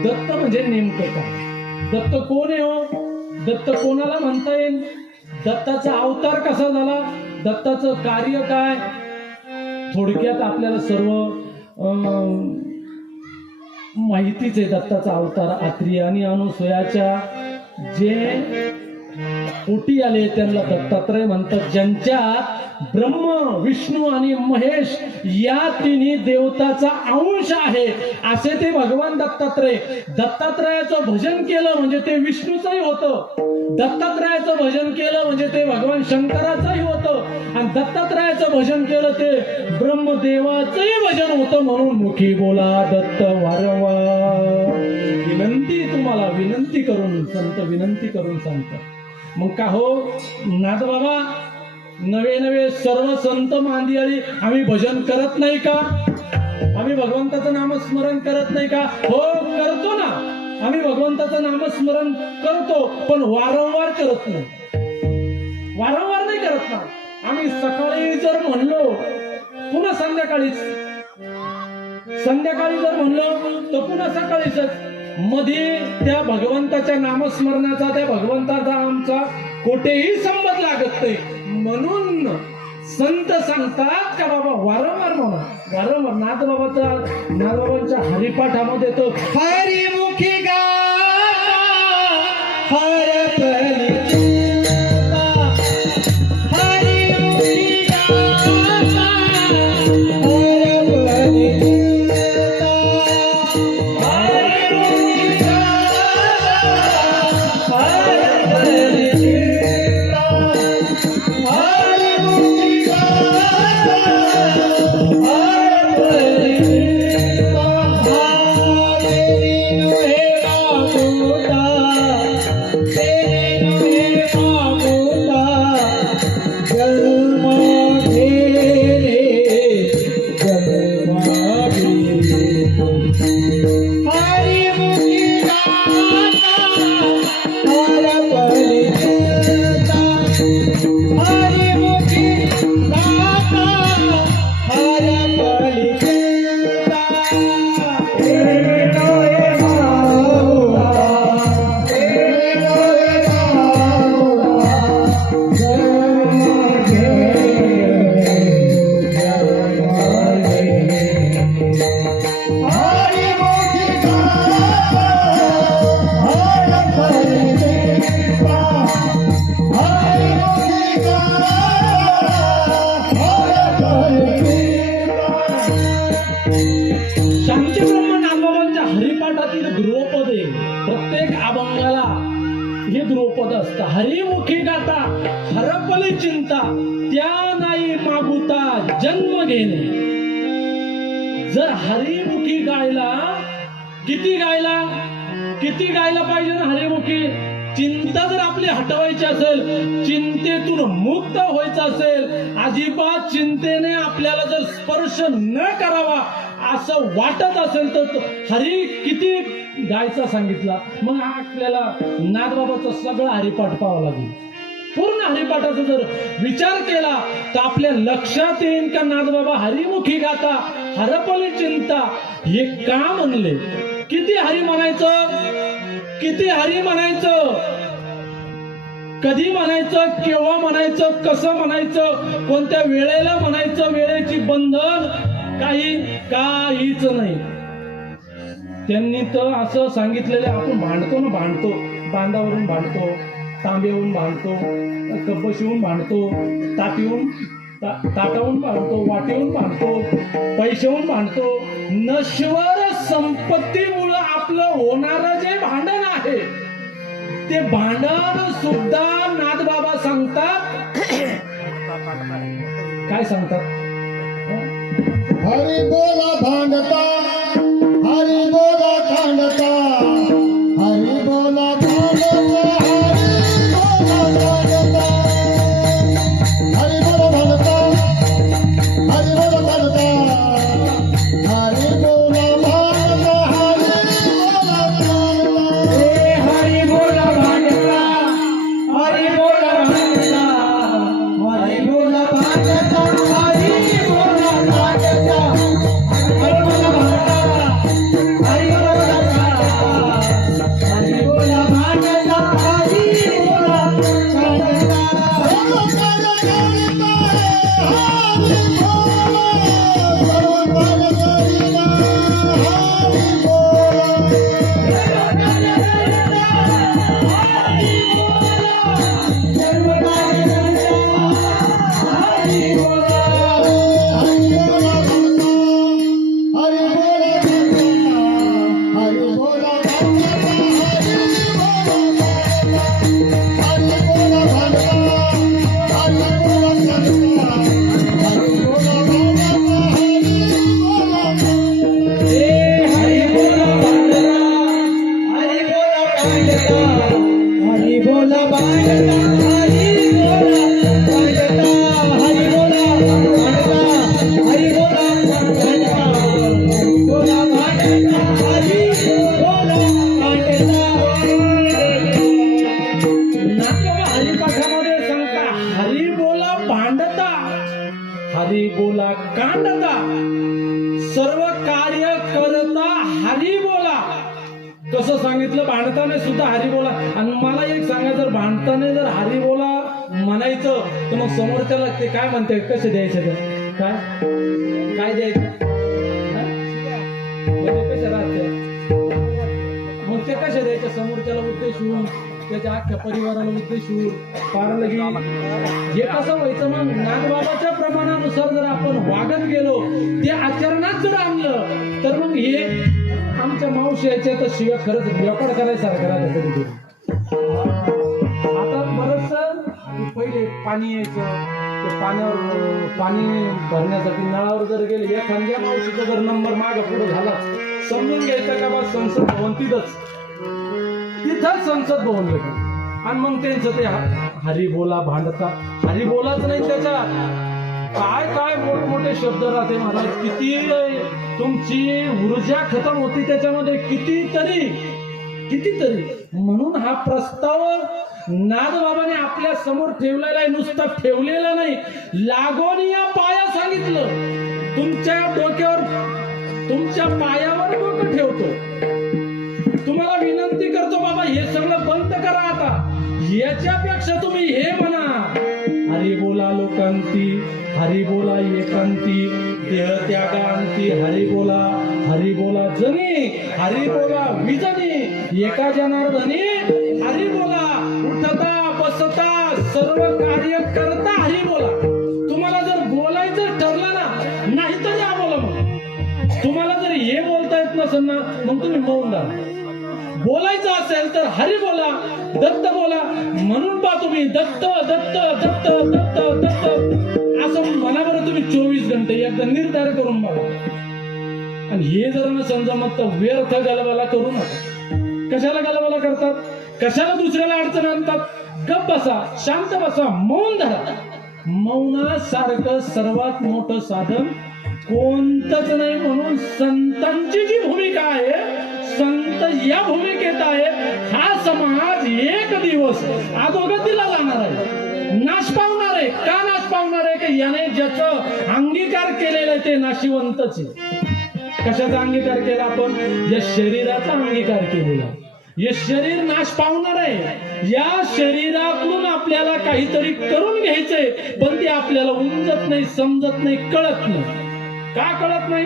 दत्त म्हणजे नेमकं काय? दत्त कोण आहे हो? दत्त कोणाला म्हणता येईल? दत्ताचा अवतार कसा झाला? दत्ताचं कार्य काय? थोडक्यात आपल्याला सर्व माहितीच आहे. दत्ताचा अवतार आत्री आणि अनुसयाच्या जे पोटी आले त्यांना दत्तात्रय म्हणतात. ज्यांच्यात ब्रह्म, विष्णू आणि महेश या तिन्ही देवताचा अंश आहे असे ते भगवान दत्तात्रय. दत्तात्रयाचं भजन केलं म्हणजे ते विष्णूचंही होतं, दत्तात्रयाचं भजन केलं म्हणजे ते भगवान शंकराचंही होतं, आणि दत्तात्रयाचं भजन केलं ते ब्रह्मदेवाचंही भजन होतं. म्हणून मुखी बोला दत्त वारंवार. विनंती, तुम्हाला विनंती करून संत विनंती करून सांगतात. मग का हो नाथबाबा, नवे सर्व संत मांदियाळी आम्ही भजन करत नाही का? आम्ही भगवंताचं नामस्मरण करत नाही का? हो करतो ना, आम्ही भगवंताचं नामस्मरण करतो, पण वारंवार करत नाही. वारंवार नाही करत ना. आम्ही सकाळी जर म्हणलो पुन्हा संध्याकाळीच, संध्याकाळी जर म्हणलो तर पुन्हा सकाळीच. मध्ये त्या भगवंताच्या नामस्मरणाचा, त्या भगवंताचा आमचा कोठेही संबंध लागत नाही. म्हणून संत सांगतात का बाबा वारंवार म्हणा, वारंवार. नाथबाबांच्या हरिपाठामध्ये तो हरिमुखी गा हर शांतीब्रह्म नागबाबांच्या हरिपाठातील ध्रुवपद आहे. प्रत्येक अभंगाला हे ध्रुवपद असतं. हरिमुखी गाता हरपली चिंता, त्या नाही मागुता जन्म घेणे. जर हरिमुखी गायला, किती गायला पाहिजे ना हरिमुखी. चिंता जर आपली हटवायची असेल, चिंतेतून मुक्त व्हायचं असेल, अजिबात चिंतेने आपल्याला जर स्पर्श न करावा असं वाटत असेल तर हरी किती गायचा सांगितला. मग आपल्याला नागबाबाचा सगळा हरिपाठ पाहावा लागेल. पूर्ण हरिपाठाचा जर विचार केला तर आपल्या लक्षात येईल का नागबाबा हरिमुखी गाता हरपली चिंता हे का म्हणले. किती हरी म्हणायचं, कधी म्हणायचं, केव्हा म्हणायचं, कसं म्हणायचं, कोणत्या वेळेला म्हणायचं, वेळेची बंधन काहीच नाही. त्यांनी तर असं सांगितलेलं. आपण भांडतो बांधावरून भांडतो, तांब्यावरून भांडतो, कपशीहून भांडतो, ताटावून भांडतो, वाटेहून भांडतो, पैशाहून भांडतो. नश्वर संपत्तीमुळे आपलं होणारं जे भांडण आहे ते भांडण सुद्धा नाथबाबा सांगतात. काय सांगतात. हरी बोला भांडता, हरी बोला भांडता, हरी बोला भांडता, हरी बोला भांडता, हरी बोला भांडता, हरी बोला भांडता, हरी बोला भांडता, हरी बोला भांडता, हरी बोला भांडता, हरी बोला भांडता, हरी बोला भांडता, हरी बोला भांडता, हरी बोला भांडता, हरी बोला हरी बोला भांडता, हरी बोला भांडता, हरी बोला भांडता, हरी बोला भांडता, हरी बोला भांडता, हरी बोला भांडता. नाथबाबा हरिपाठामध्ये सांगता हरी बोला भांडता, हरी बोला कांडता, सर्व कार्य करता हरी बोला. कसं सांगितलं. भांडताना सुद्धा हरी बोला. आणि मला एक सांगा, जर भांडताना जर हरी बोला म्हणायचं तर मग समोरच्याला ते काय म्हणते, कसे द्यायचे ते काय द्यायचं, कसे राहते मग ते कसे द्यायचे. समोरच्याला उद्देशून, त्याच्या अख्ख्या परिवाराला उद्देशून पार लगी हे कसं व्हायचं. मग नागबाबाच्या प्रमाणानुसार जर आपण वागत गेलो, ते आचरणात जर आणलं तर मग हे आमच्या मावशी याच्या तर शिवाय खरंच रेकॉर्ड करायसारखं राहतं कधी. आता बरंच पहिले पाणी यायचं, ते पाणी भरण्यासाठी नळावर जर गेले, एखाद्या मावशीचा जर नंबर मागे पुढे झाला, समजून घ्यायचं का बा संसद भवन तिथंच संसद भवन गेलं. आणि मग त्यांचं ते हरी बोला भांडता, हरी बोलाच नाही, त्याच्या काय मोठमोठे शब्द राहते महाराज. किती तुमची ऊर्जा खतम होती त्याच्यामध्ये, कितीतरी. म्हणून हा प्रस्ताव नाथबाबाने आपल्या समोर ठेवलेला आहे. नुसता ठेवलेला नाही, लागोनिया पाया सांगितलं. तुमच्या डोक्यावर, तुमच्या पायावर डोकं ठेवतो. तुम्हाला विनंती करतो बाबा, हे सगळं बंद करा आता. याच्यापेक्षा तुम्ही हे म्हणा, हरी बोला लोकांती, हरी बोला एकांती, देह त्यागांती, हरी बोला जनी, हरी बोला विजनी, एका जनार्दनी, हरी बोला उठता बसता सर्व कार्य करता हरी बोला. तुम्हाला जर बोलायचं ठरलं ना, नाहीतरी आम्हाला मग असेल ना मग तुम्ही मौन राहा. बोलायचं असेल तर हरी बोला, दत्त बोला. म्हणून पहा तुम्ही दत्त दत्त दत्त दत्त दत्त असं म्हणा बरं तुम्ही 24 घंटे एकदा निर्धार करून बघा. आणि हे जर न समजा तर व्यर्थ गलबाला करू नका. कशाला गलबाला करतात, कशाला दुसऱ्याला अडचण आणतात. गप बसा, शांत बसा, मौन धरा. मौनासारखं सर्वात मोठं साधन कोणतंच नाही. म्हणून संतांची जी भूमिका आहे, संत या भूमिकेत आहे. हा समाज एक दिवस अधोगतीला जाणार आहे, नाश पावणार आहे. का नाश पावणार आहे? की याने ज्याचं अंगीकार केलेलं आहे ते नाशिवंतच आहे. कशाचा अंगीकार केला आपण? या शरीराचा अंगीकार केलेला. हे शरीर नाश पावणार आहे. या शरीराकडून आपल्याला काहीतरी करून घ्यायचंय, पण ते आपल्याला उमजत नाही, समजत नाही, कळत नाही. का कळत नाही?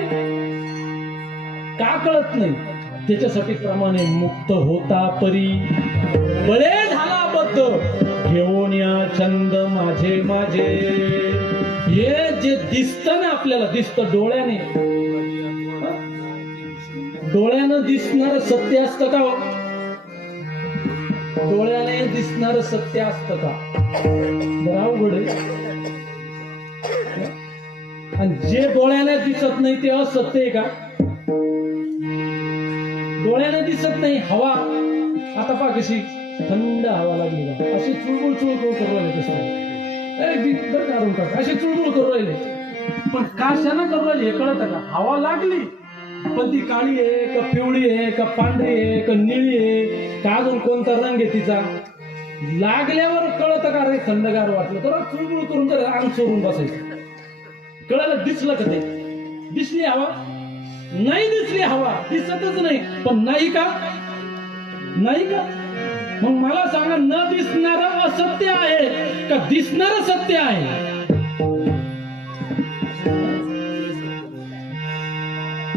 का कळत नाही? त्याच्यासाठी प्रमाणे मुक्त होता परी बळे झाला बद्ध घेऊन या छंद माझे माझे. हे जे दिसतं ना आपल्याला, दिसतं डोळ्याने, डोळ्यानं दिसणार सत्य असतं का हो? डोळ्याने दिसणार सत्य असतं का? बरं अवघड आहे. आणि जे डोळ्याने दिसत नाही ते असत्य आहे का? डोळ्याने दिसत नाही हवा, आता पहा कशी थंड हवा लागली का, अशी चुळबुळ चुळबुळ करू राहिले. कसं अशी चुळबुळ करू राहिले, पण कशानं करू राहिले हे कळत का? हवा लागली, पण ती काळी आहे का पिवळी आहे का पांढरी आहे का निळी आहे का अजून कोणता रंग आहे तिचा, लागल्यावर कळत का? रे थंडगार वाटलं तर चुळबुळ करून तर अंग सोडून बसायचं. कळालं? दिसलं का? ते दिसली हवा? नाही दिसली हवा, दिसतच नाही. पण नाही का? नाही का? मग मला सांगा, न दिसणार असत्य आहे का दिसणार सत्य आहे?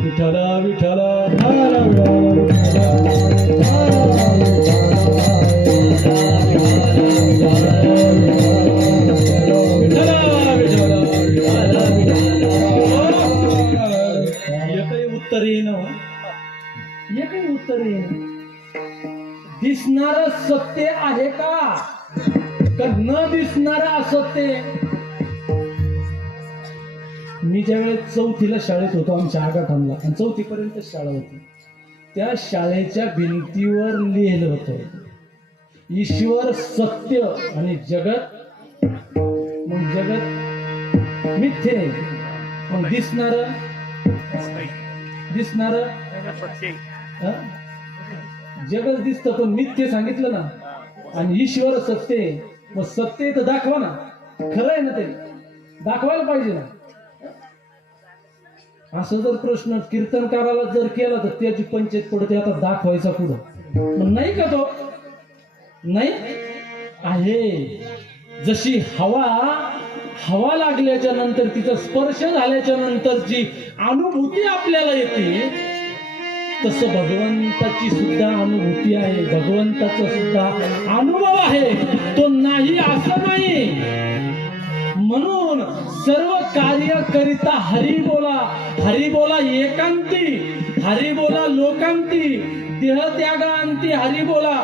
विठला विठला उत्तर येईन, एकही उत्तर येईन. दिसणार सत्य आहे का न दिसणार असत्य? मी ज्यावेळेस 4थीला शाळेत होतो आमच्या आगाखानला, आणि 4थी पर्यंत शाळा होती, त्या शाळेच्या भिंतीवर लिहिलं होतं ईश्वर सत्य आणि जगत, मग जगत मिथ्य, मग दिसणार जगत दिसतं पण मिथ्य सांगितलं ना. आणि ईश्वर सत्य, मग सत्य तर दाखवा ना. खरं आहे ना, ते दाखवायला पाहिजे ना. असं जर प्रश्न कीर्तनकाराला जर केला तर त्याची पंचायत पडते, आता दाखवायचा पुढं नाही का? तो नाही आहे. जशी हवा लागल्याच्या नंतर, तिचा स्पर्श झाल्याच्या नंतर जी अनुभूती आपल्याला येते, तसं भगवंताची सुद्धा अनुभूती आहे, भगवंताचा सुद्धा अनुभव आहे. तो नाही असं नाही. म्हणून सर्व कार्य करिता हरी बोला एकांती, हरी बोला लोकांती, देह त्यागांती हरी बोला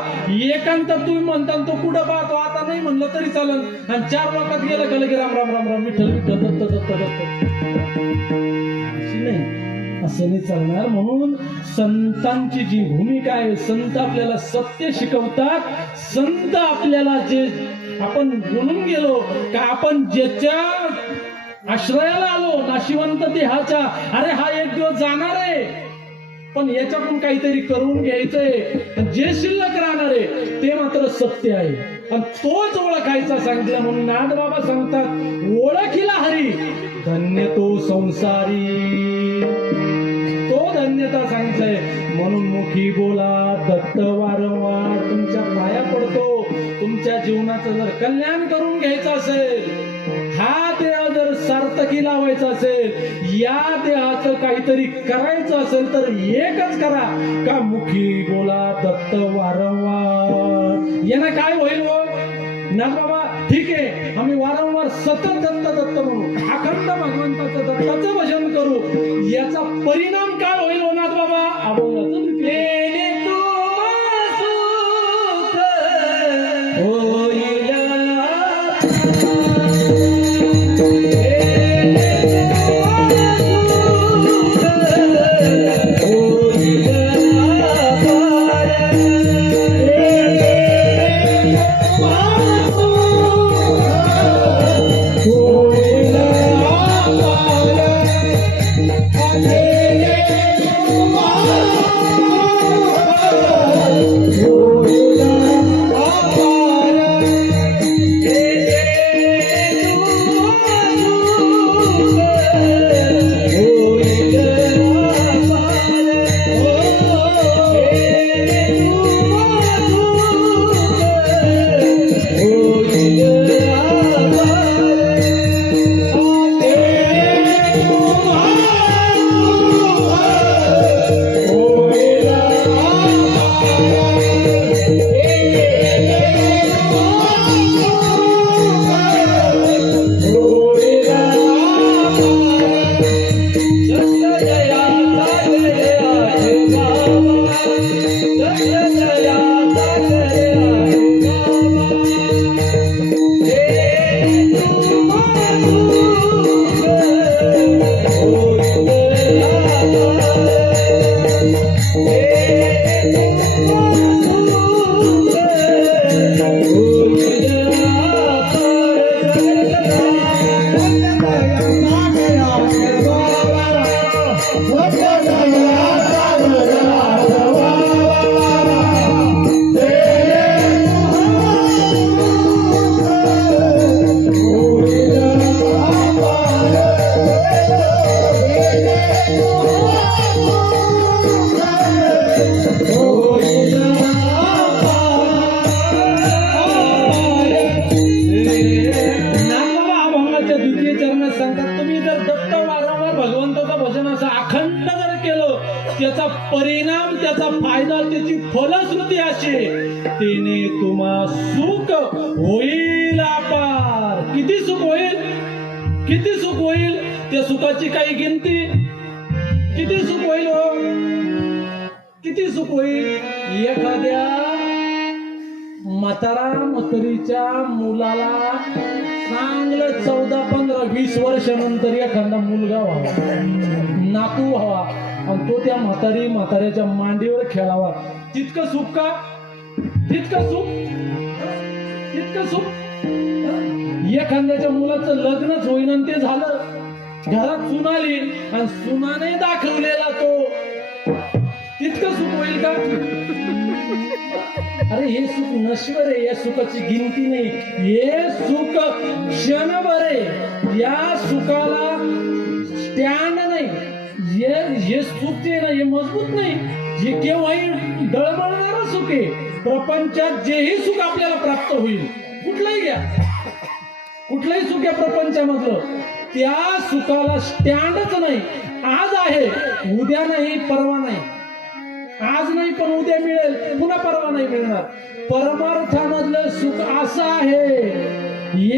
एकांत. तुम्ही म्हणता तो पुढं पाहतो, आता नाही म्हणलं तरी चालन. आणि 4 लोकात गेलं का लगे राम राम राम राम विठ्ठल विठ्ठल दत्त दत्त दत्त. नाही, असं नाही चालणार. म्हणून संतांची जी भूमिका आहे, संत आपल्याला सत्य शिकवतात. संत आपल्याला जे आपण बोलून गेलो का, आपण ज्याच्या आश्रयाला आलो, नाशिवंत देहाच्या, अरे हा एक दिवस जाणार आहे, पण याच्यातून काहीतरी करून घ्यायचंय, जे शिल्लक राहणार आहे ते मात्र सत्य आहे. आणि तोच ओळखायचा सांगितलं. म्हणून नादबाबा सांगतात, ओळखीला हरी धन्य तो संसारी. तो धन्यता सांगितलंय. म्हणून मुखी बोला दत्त वारंवार तुमच्या पाया पडतो. तुमच्या जीवनाचं जर कल्याण करून घ्यायचं असेल, हा देह जर सार्थकी लावायचा असेल, या देहाचं काहीतरी करायचं असेल तर एकच करा का, मुखी बोला दत्त वारंवार. यानं काय होईल हो ना बाबा? ठीक आहे, आम्ही वारंवार सतत दत्त दत्त म्हणू, अखंड भगवंताचं दत्ताचं भजन करू. याचा परिणाम काय होईल हो नाथ बाबा अभंगाचं द्वितीय चरणात सांगतात तुम्ही जर दत्त वारंवार भगवंताचं भजन असं अखंड जर केलं त्याचा परिणाम त्याचा फायदा त्याची फलश्रुती अशी तिने तुम्हा सुख होईल अपार. किती सुख होईल किती सुख होईल त्या सुखाची काही गिनती किती सुख होईल हो किती सुख होईल. एखाद्या म्हातारा म्हातारीच्या मुलाला चांगलं 14, 15, 20 वर्षानंतर एखादा मुलगा व्हावा नातू व्हावा आणि तो त्या म्हाताऱ्याच्या मांडीवर खेळावा. तितकं सुख का तितकं सुख एखाद्याच्या मुलाचं लग्नच होईन आणि ते झालं घरात सून आली आणि सुनाने दाखवलेला तो तितकं सुख होईल का. अरे हे सुख नश्वर आहे या सुखाची गिनती नाही. हे सुख क्षणभर आहे या सुखाला स्टँड नाही. हे सुख जे ना हे मजबूत नाही हे केव्हाही दळबळणारं सुख आहे. प्रपंचात जेही सुख आपल्याला प्राप्त होईल कुठलंही घ्या कुठलंही सुख या प्रपंचामधलं त्या सुखाला स्टँडच नाही. आज आहे उद्या नाही परवा नाही. आज नाही पण उद्या मिळेल पुन्हा परवा नाही मिळणार. परमार्थामधलं सुख असं आहे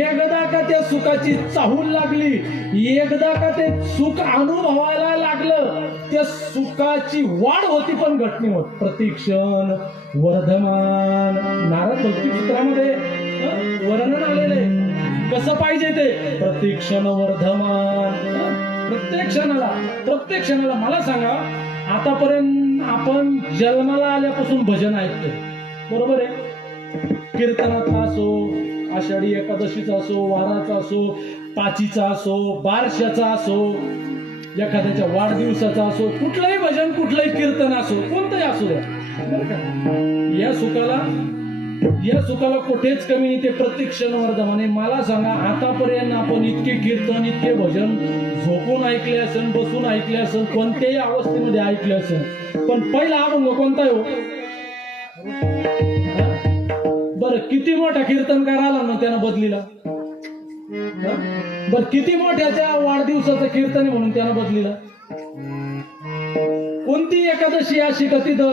एकदा का त्या सुखाची चाहूल लागली एकदा का ते सुख अनुभवायला लागलं त्या सुखाची वाढ होती पण घट नाही होत. प्रतीक्षण वर्धमान नारद भक्ती चित्रामध्ये वर्णन आलेलं आहे कसं पाहिजे ते प्रतीक्षण वर्धमान. प्रत्येक क्षणाला मला सांगा आतापर्यंत आपण जन्माला आल्यापासून भजन ऐकतो बरोबर आहे. कीर्तनाचा असो आषाढी एकादशीचा असो वाराचा असो पाचीचा असो बारशाचा असो एखाद्याच्या वाढदिवसाचा असो कुठलंही भजन कुठलंही कीर्तन असो कोणतंही असू द्या बरं का. या सुखाला कुठेच कमी नाही. ते प्रत्यक्षण वर्धमाने. मला सांगा आतापर्यंत आपण इतके कीर्तन इतके भजन झोपून ऐकले असेल बसून ऐकले असेल कोणत्याही अवस्थेमध्ये ऐकले असेल पण पहिला अभंग कोणता हो बरं. किती मोठा कीर्तनकार आला ना त्यानं बदलीला बरं. किती मोठ्याच्या वाढदिवसाचं कीर्तन म्हणून त्यानं बदलीला. कोणती एकादशी अशी का तिथं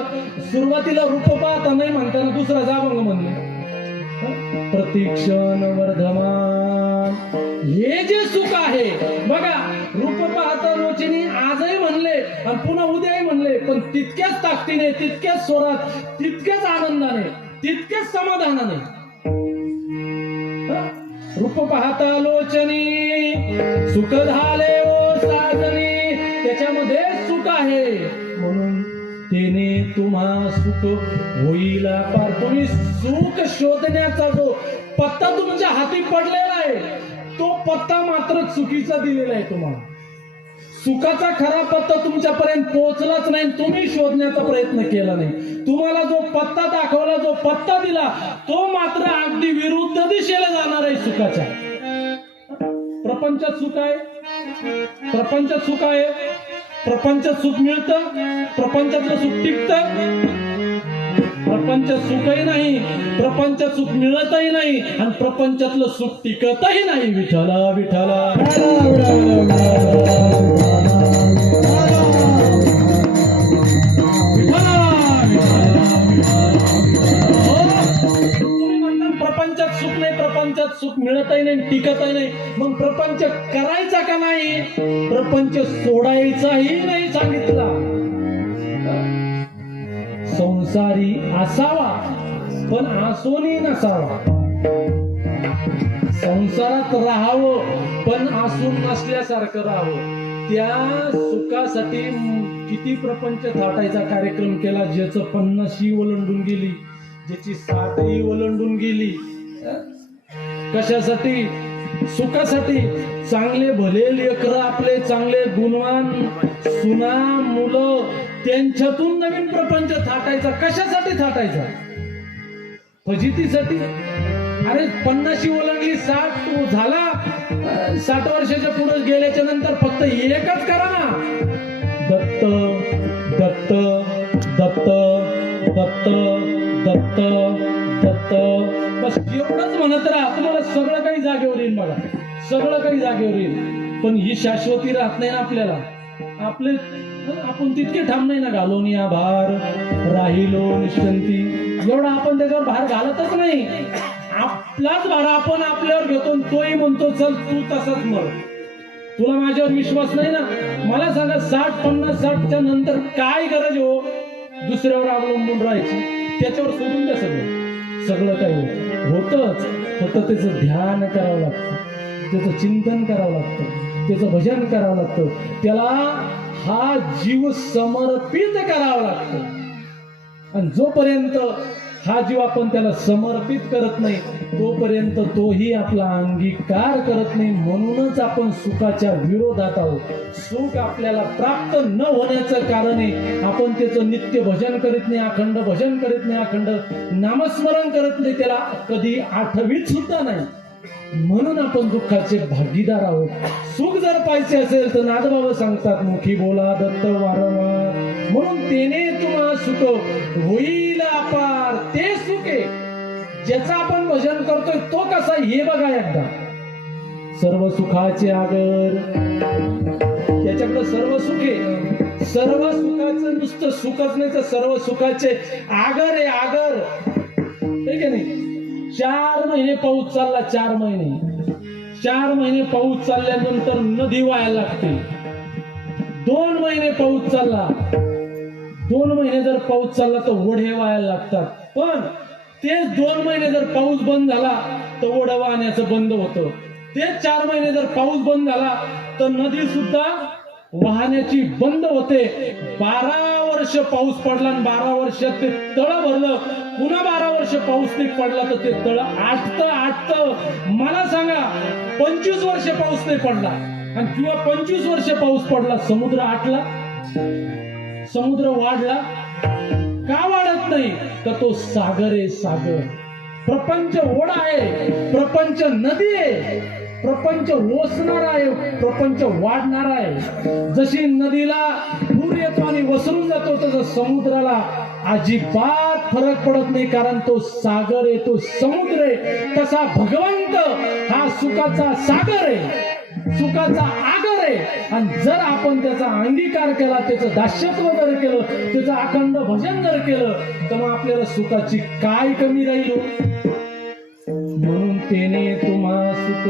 सुरुवातीला रूप पाहता नाही म्हणताना दुसरा अभंग म्हणले प्रतीक्षण वर्धमान. हे जे सुख आहे बघा रूप पाहता आलोचनी आजही म्हणले आणि पुन्हा उद्याही म्हणले, पण तितक्याच ताकदीने, तितक्याच स्वरात, तितक्याच आनंदाने, तितक्याच समाधानाने. रूप पाहता लोचनी सुख झाले ओ साजनी, त्याच्यामध्ये सुख आहे म्हणून तेने तुम्हा सुख होईल पार. तुम्ही सुख शोधण्याचा जो पत्ता तुमच्या हाती पडलेला आहे, तो पत्ता मात्र चुकीचा दिलेला आहे तुम्हाला. सुखाचा खरा पत्ता तुमच्यापर्यंत पोहोचलाच नाही, तुम्ही शोधण्याचा प्रयत्न केला नाही. तुम्हाला जो पत्ता दाखवला, जो पत्ता दिला, तो मात्र अगदी विरुद्ध दिशेला जाणार आहे सुखाच्या. प्रपंचात सुख आहे, प्रपंचात सुख आहे, प्रपंचात सुख मिळतं, प्रपंचातलं सुख टिकतं. प्रपंचात सुखही नाही, प्रपंचात सुख मिळतही नाही आणि प्रपंचातलं सुख टिकतही नाही. विठ्ठला विठ्ठला तुम्ही म्हणता प्रपंचात सुख नाही, प्रपंचात सुख मिळतही नाही, टिकतही नाही. मग प्रपंच करायचा का नाही? प्रपंच सोडायचाही नाही सांगितला. संसारी असावा पण आसोनी नसावा. संसारात राहावं पण आसून नसल्यासारखं राहावं. त्या सुखासाठी किती प्रपंच थाटायचा कार्यक्रम केला, ज्याचं 50ही ओलांडून गेली, ज्याची 60ही ओलांडून गेली. कशासाठी? सुखासाठी. चांगले भले लेकरं आपले, चांगले गुणवान सुना मुलं, त्यांच्यातून नवीन प्रपंच थाटायचा. कशासाठी थाटायचा? फजितीसाठी. अरे 50ही ओलांडली, 60 झाला, 60 वर्षाच्या पुढे गेल्याच्या नंतर फक्त एकच करा ना, दत्त दत्त दत्त दत्त दत्त दत्त, बस एवढंच म्हणत राहा. तुम्हाला सगळं काही जागेवर येईल बघा, सगळं काही जागेवर येईल. पण ही शाश्वती राहत नाही ना आपल्याला. आपण तितके ठाम नाही ना. घालून या भार राहिलो निश्चंती, एवढा आपण त्याच्यावर भार घालतच नाही. आपलाच भार आपण आपल्यावर घेतो, तोही म्हणतो चल तू तसाच मर. तुला माझ्यावर विश्वास नाही ना? मला सांगा 60, 50, 60च्या नंतर काय गरज हो दुसऱ्यावर अवलंबून राहायची? त्याच्यावर सोडून द्या सगळं. सगळं काही होतच, फक्त त्याचं ध्यान करावं लागतं, त्याचं चिंतन करावं लागतं, त्याचं भजन करावं लागतं, त्याला हा जीव समर्पित करावा लागतो. आणि जोपर्यंत हा जीव आपण त्याला समर्पित करत नाही, तोपर्यंत तोही आपला अंगीकार करत नाही. म्हणूनच आपण सुखाच्या विरोधात आहोत. सुख आपल्याला प्राप्त न होण्याचं कारण आहे आपण त्याचं नित्य भजन करीत नाही, अखंड भजन करीत नाही, अखंड नामस्मरण करत नाही, त्याला कधी आठवीत सुद्धा नाही. म्हणून आपण दुःखाचे भागीदार आहोत. सुख जर पाहिजे असेल तर नादबाबा सांगतात, मुखी बोला दत्त वारंवार, म्हणून तेने तुम्हा सुख होईल अपार. ते सुख आहे ज्याचं आपण भजन करतोय, तो कसा हे बघा एकदा. सर्व सुखाचे आगर, त्याच्याकडे सर्व सुख आहे. सर्व सुखाचं नुसतं सुखच नाही तर सर्व सुखाचे आगर आहे, आगर. ठीक आहे नाही? 4 महिने पाऊस चालला, 4 महिने पाऊस चालल्यानंतर नदी व्हायला लागते. 2 महिने पाऊस चालला, 2 महिने जर पाऊस चालला तर ओढे व्हायला लागतात. पण तेच 2 महिने जर पाऊस बंद झाला तर ओढे वाहण्याचं बंद होतं. तेच 4 महिने जर पाऊस बंद झाला तर नदी सुद्धा वाहण्याची बंद होते. 12 वर्ष पाऊस पडला आणि 12 वर्षात ते तळ भरलं, पुन्हा 12 वर्ष पाऊस नाही पडला तर ते तळ आटतं. मला सांगा 25 वर्ष पाऊस नाही पडला आणि किंवा 25 वर्ष पाऊस पडला, समुद्र आटला, समुद्र वाढला का? वाढत नाही. तर तो सागर आहे, सागर. प्रपंच ओढा आहे, प्रपंच नदी आहे, प्रपंच ओसणार आहे, प्रपंच वाढणार आहे. जशी नदीला पूर येतो आणि वसरून जातो, तसं समुद्राला अजिबात फरक पडत नाही, कारण तो सागर आहे, तो समुद्र आहे. तसा भगवंत हा सुखाचा सागर आहे, सुखाचा आगर आहे. आणि जर आपण त्याचा अंगीकार केला, त्याचं दास्यत्व जर केलं, त्याचं अखंड भजन जर केलं, तर मग आपल्याला सुखाची काय कमी राहील? म्हणून तेने तुम्हा सुख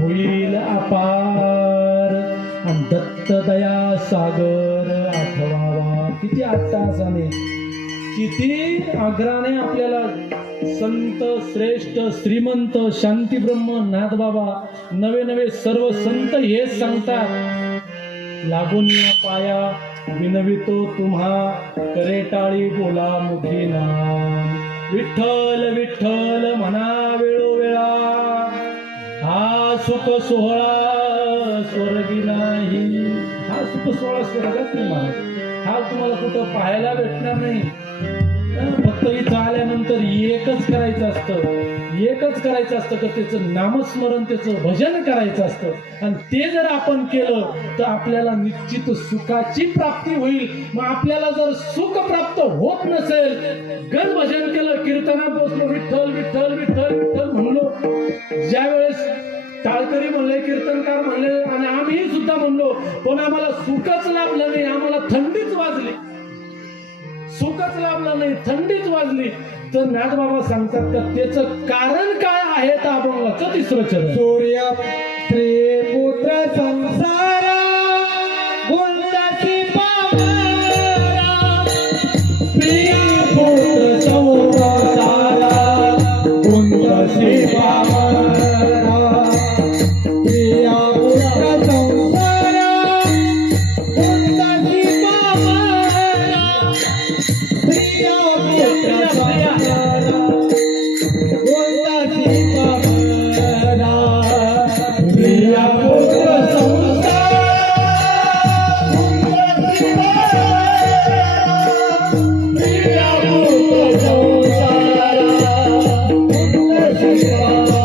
होईल अपार. आणि दत्त दत्त दया सागर आठवावा. किती अट्टहासाने, किती आग्रहाने आपल्याला संत श्रेष्ठ श्रीमंत शांतीब्रह्म नाथबाबा नवे नवे सर्व संत हेच सांगतात, लागून या पाया विनवितो तुम्हा, करे टाळी बोला मुखी नाम. विठ्ठल विठ्ठल म्हणा वेळोवेळा, हा सुख सोहळा स्वर्गी नाही. हा सुख सोहळा स्वर्गात नाही महाराज, हा तुम्हाला कुठं पाहायला भेटणार नाही. फक्त इथं आल्यानंतर एकच करायचं असतं की त्याचं नामस्मरण, त्याचं भजन करायचं असतं. आणि ते जर आपण केलं तर आपल्याला निश्चित सुखाची प्राप्ती होईल. मग आपल्याला जर सुख प्राप्त होत नसेल, गण भजन केलं, कीर्तनात बसलो, विठ्ठल विठ्ठल विठ्ठल विठ्ठल म्हणलो, ज्या वेळेस टाळकरी म्हणले, कीर्तनकार म्हणले आणि आम्ही सुद्धा म्हणलो, पण आम्हाला सुखच लाभलं नाही, आम्हाला थंडीच वाजली, सुखच लाभलं नाही, थंडीच वाजली, तर नाथबाबा सांगतात का त्याचं कारण काय आहे. तर अभंगाचं तिसरं चरण, सूर्य त्रिपुत्र संसारा गुंडाची पावरा, त्रिपुत्र संसारा गुंडाची पावरा, प्रिया पुत्र संसारा गुंडाची पावरा, प्रिया पुत्र संसारा गुंडाची पावरा, प्रिया पुत्र संसारा गुंडाची पावरा, प्रिया पुत्र संसारा गुंडाची पावरा, प्रिया पुत्र संसारा प्रिया पुत्र संसारा गुंडाची पावरा.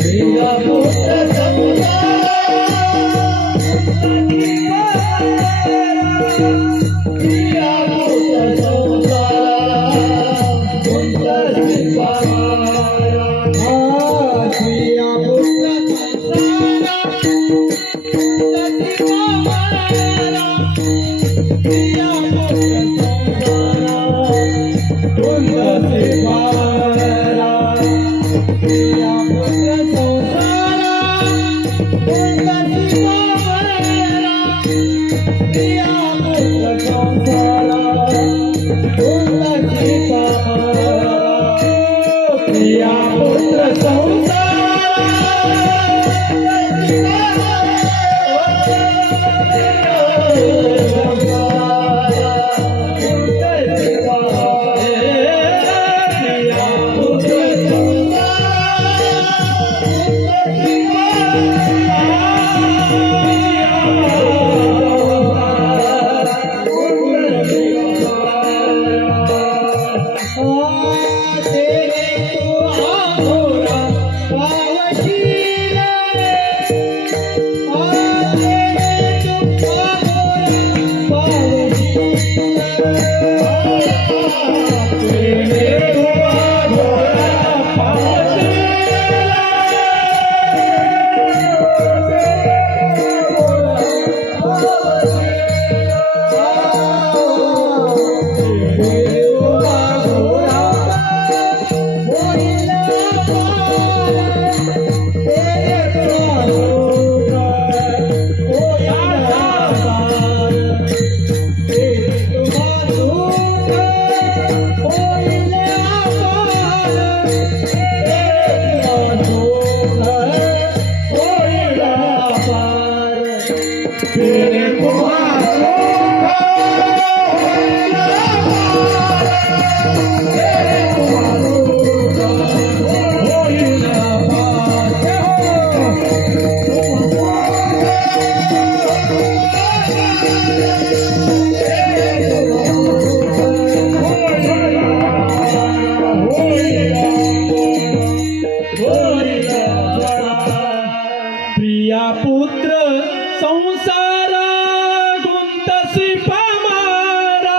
प्रिया पुत्र संसारा गुंडाची पावरा, प्रिया पुत्र संसारा गुंडाची पावरा, प्रिया पुत्र संसारा गुंडाची पावरा, प्रिया पुत्र संसारा गुंडाची पावरा, प्रिया पुत्र संसारा प्रिया पुत्र संसारा गुंतसी पामारा,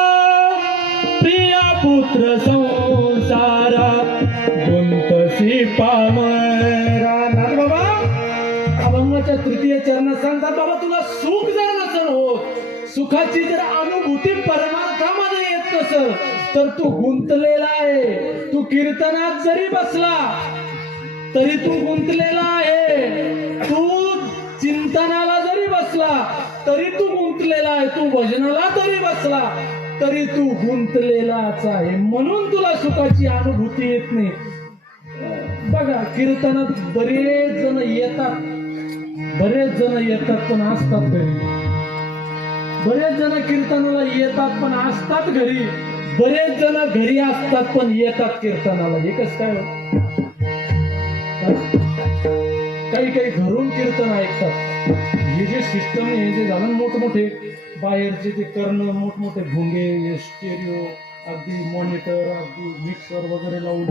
प्रिया पुत्र संसारा गुंतसी पामारा. बाबा अभंगाच्या तृतीय चरणात सांगतात, बाबा तुला सुख जर नसेल होत, सुखाची जर अनुभूती परमार्थामध्ये येत नसेल, तर तू गुंतलेला आहे. तू कीर्तनात जरी बसला तरी तू गुंतलेला आहे. तू चिंतनाला जरी बसला तरी तू गुंतलेला आहे, तू भजनाला जरी बसला तरी तू गुंतलेलाच आहे, म्हणून तुला सुखाची अनुभूती येत नाही. बघा कीर्तनात बरेच जण येतात पण असतात घरी. बरेच जण कीर्तनाला येतात पण असतात घरी. बरेच जण घरी असतात पण येतात कीर्तनाला. एकच काय हो? काही घरून कीर्तन ऐकतात. हे जे सिस्टम आहे, हे जे झालं मोठमोठे बाहेरचे ते करणं, मोठमोठे भोंगे, स्टेरिओ, अगदी मॉनिटर, अगदी मिक्सर वगैरे लावून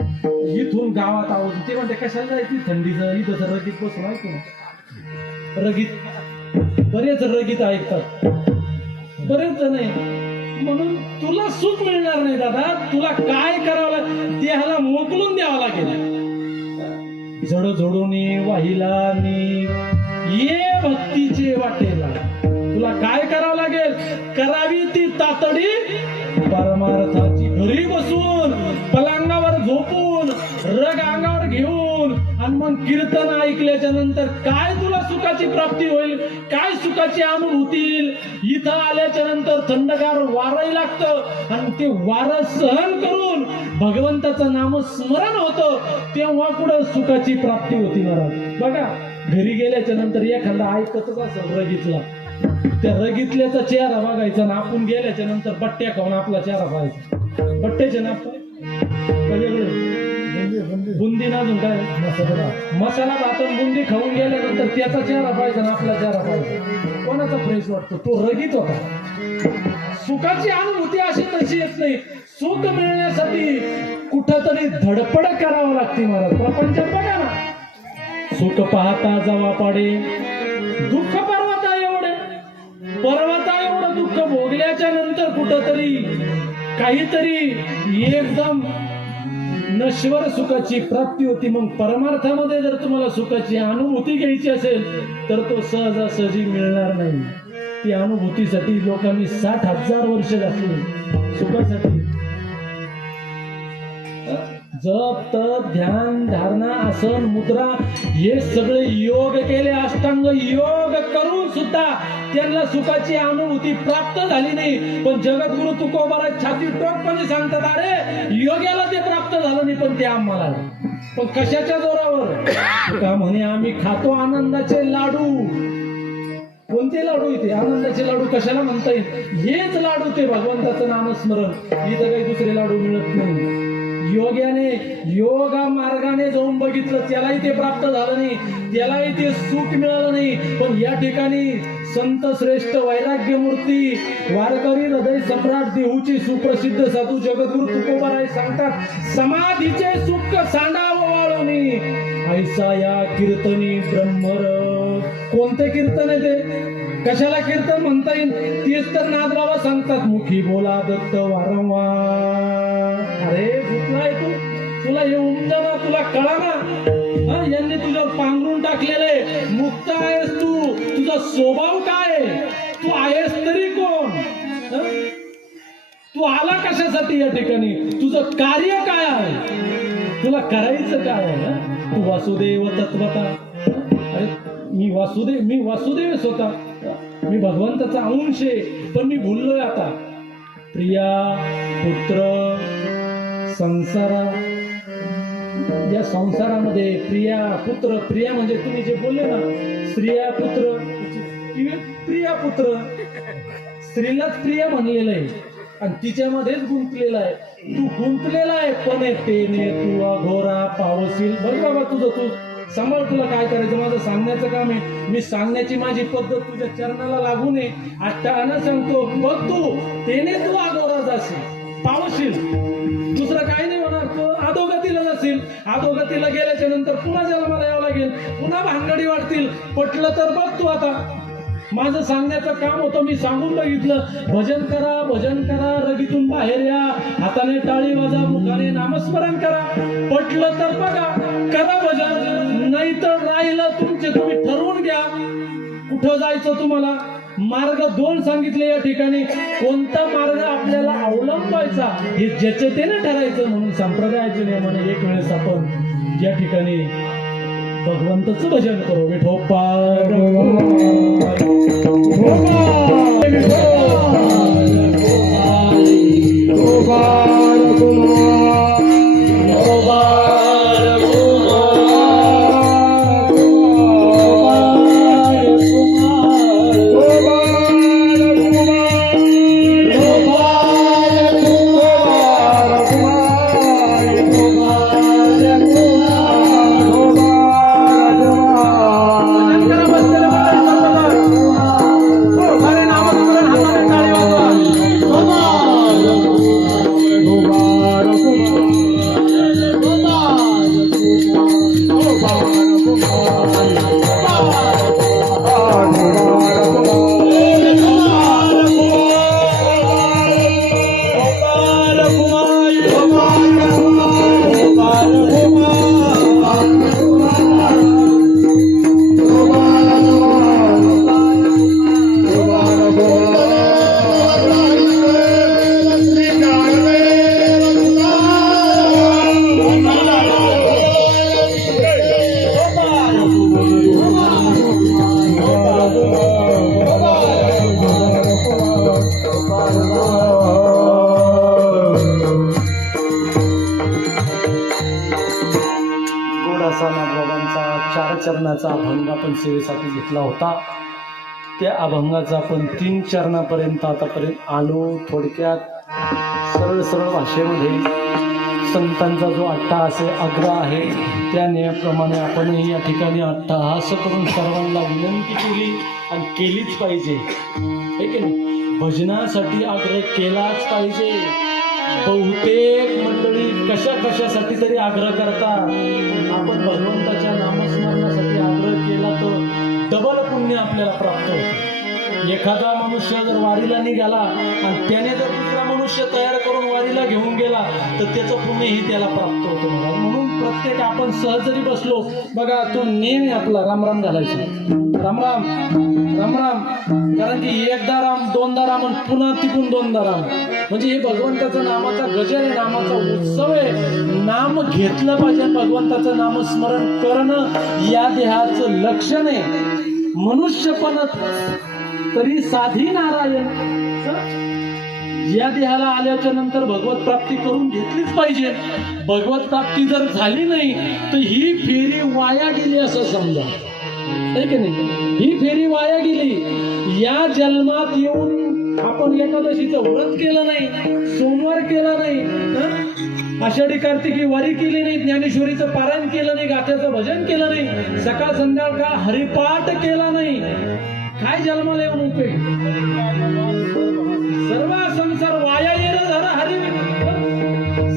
इथून गावात आवाज. ते म्हणते कशाला जायची थंडीचं, इथं रगीत बसून ऐकू ना. रगीत बरेच रगीत ऐकतात, बरेच जण आहे. म्हणून तुला सुख मिळणार नाही दादा. तुला काय करावं लागेल? देहाला मोकलून द्यावं लागेल. झडझडूनी वाहिला नी ये भक्तीचे वाटेला. तुला काय करावं लागेल? करावी ती तातडी परमार्थाची. घरी बसून पलंगावर झोपून रग अंगावर घेऊन आणि मग कीर्तन ऐकल्याच्या नंतर काय तुला सुखाची प्राप्ती होईल? काय सुखाची अनुभूती येईल? इथं आल्याच्या नंतर थंडगार वारही लागतं आणि ते वारं सहन करून भगवंताचं नामस्मरण होतं, तेव्हा कुठं सुखाची प्राप्ती होती महाराज. बघा घरी गेल्याच्या नंतर एखादा ऐकतच असेल रगीतला, त्या रगीतल्याचा चेहरा बघायचा ना आपण गेल्याच्या नंतर बट्ट्या खाऊन आपला चेहरा पाहायचा. बट्ट्याचे ना बुंदी ना अजून काय मसाला भात बुंदी खाऊन गेल्यानंतर त्याचा चेहरा पाहायचा ना आपला चेहरा पाहायचा. कोणाचा फ्रेश वाटतो? तो रगीत होता. सुखाची अनुभूती अशी तशी येत नाही. सुख मिळण्यासाठी कुठंतरी धडपड करावं लागते महाराज. प्रपंचात बघा ना, सुख पाहता जवा पाडे दुःख पर्वता एवढे. पर्वता एवढं दुःख भोगल्याच्या नंतर कुठंतरी काहीतरी एकदम नश्वर सुखाची प्राप्ती होती. मग परमार्थामध्ये जर तुम्हाला सुखाची अनुभूती घ्यायची असेल तर तो सहजासहजी मिळणार नाही. ती अनुभूतीसाठी लोकांनी 60,000 वर्ष घातली सुखासाठी. जप तप ध्यान धारणा आसन मुद्रा हे सगळे योग केले, अष्टांग योग करून सुद्धा त्यांना सुखाची अनुभूती प्राप्त झाली नाही. पण जगद्गुरु तुकोबाराज छाती टोकपणे सांगतात, अरे योग्याला ते प्राप्त झालं नाही पण ते आम्हाला. पण कशाच्या जोरावर? का म्हणे आम्ही खातो आनंदाचे लाडू. कोणते लाडू? इथे आनंदाचे लाडू कशाला म्हणता येईल? हेच लाडू ते भगवंताचं नामस्मरण. इथं काही दुसरे लाडू मिळत नाही. योग्याने योगा मार्गाने जाऊन बघितलं त्यालाही ते प्राप्त झालं नाही, त्यालाही ते सुख मिळालं नाही. पण या ठिकाणी संत श्रेष्ठ वैराग्य मूर्ती वारकरी हृदय सम्राट देहूचे सुप्रसिद्ध साधू जगद्गुरु तुकोबाराय सांगतात, समाधीचे सुख सांडावं वाळूनी ऐसा या कीर्तनी ब्रह्मर. कोणते कीर्तन आहे ते? कशाला कीर्तन म्हणता येईल? तेच तर नाथबाबा सांगतात, मुखी बोला दत्त वारंवार. अरे कुठलाय तू? तुला हे उमजना, तुला कळा ना. यांनी तुझ्यावर पांघरून टाकलेले. मुक्त आहेस तू. तुझा स्वभाव काय आहे? तू आहेस तरी कोण? तू आला कशासाठी या ठिकाणी? तुझं कार्य काय आहे? तुला करायचं काय आहे? तू वासुदेव तत्वता. अरे मी वासुदेव स्वतः. मी भगवंताचा अंश आहे पण मी भुललोय आता. प्रिया पुत्र संसारा, या संसारामध्ये प्रिया पुत्र. प्रिया म्हणजे तुम्ही जे बोलले ना, स्त्रिया पुत्र, प्रिया पुत्र. स्त्रीलाच प्रिया म्हणलेलं आहे आणि तिच्यामध्येच गुंतलेला आहे. तू गुंतलेला आहे पण तेने तू अघोरा पावसील. बघ बाबा तुझं तू सांभाळ. तुला काय करायचं? माझं सांगण्याचं काम आहे. मी सांगण्याची माझी पद्धत तुझ्या चरणाला लागू नये. अष्टांगानं सांगतो, बघ तू तेने तू अघोरा जाशील, पावशील. दुसरं काही नाही होणार. तू अधोगतीला जाशील. अधोगतीला गेल्याच्या नंतर पुन्हा जन्माला यावं लागेल, पुन्हा भानगडी वाढतील. पटलं तर बघ तू आता. माझं सांगण्याचं काम होतं, मी सांगून बघितलं. भजन करा, भजन करा, रगीतून बाहेर या, हाताने टाळी वाजा, मुखाने नामस्मरण करा. पटलं तर बघा, करा भजन. नाही तर राहिलं तुमचे तुम्ही ठरवून घ्या कुठं जायचं तुम्हाला. मार्ग 2 सांगितले या ठिकाणी. कोणता मार्ग आपल्याला अवलंबायचा हे ज्याचे त्याने ठरायचं. म्हणून संप्रदायाच्या नियमाने एक वेळेस आपण या ठिकाणी भगवंताचं भजन करो विठोबा नाथबाबांचा 4 चरणाचा अभंग आपण सेवेसाठी घेतला होता. त्या अभंगाचा आपण 3 चरणापर्यंत आतापर्यंत आलो. थोडक्यात सरळ भाषेमध्ये संतांचा जो अट्टहास आहे, आग्रह आहे, त्या नियमाप्रमाणे आपणही या ठिकाणी अट्टहास करून सर्वांना विनंती केली आणि केलीच पाहिजे. हे की नाही, भजनासाठी आग्रह केलाच पाहिजे. बहुतेक मंडळी कशासाठी तरी आग्रह करतात. आपण भगवंताच्या नामस्मरणासाठी आग्रह केला तर डबल पुण्य आपल्याला प्राप्त होतं. एखादा मनुष्य जर वारीला निघाला आणि त्याने जर दुसरा मनुष्य तयार करून वारीला घेऊन गेला तर त्याचं पुण्यही त्याला प्राप्त होतं. म्हणून प्रत्येक आपण सहज जरी बसलो बघा, तो नेहमी आपला रामराम घालायचा. रामराम रामराम, कारण की एकदा राम, दोनदा राम आणि पुन्हा तिकून दोनदा राम. म्हणजे हे भगवंताचं नामाचा गजर आहे, नामाचा उत्सव आहे. नाम घेतलं पाहिजे, भगवंताचं नामस्मरण करणं या देहाचं लक्षण आहे. मनुष्यपण तरी साधी नारायण. या देहाला आल्याच्या नंतर भगवत प्राप्ती करून घेतलीच पाहिजे. भगवत प्राप्ती जर झाली नाही तर ही फेरी वाया गेली असं समजा. आहे की नाही, ही फेरी वाया गेली. या जन्मात येऊन आपण एकादशीचं व्रत केलं नाही, सोमवार केला नाही, आषाढी कार्तिकी वारी केली नाही, ज्ञानेश्वरीचं पारायण केलं नाही, गाथ्याचं भजन केलं नाही, सकाळ संध्याकाळ हरिपाठ केला नाही, काय जन्माला येऊन उपयोग? सर्व संसार वाया येर धर हरी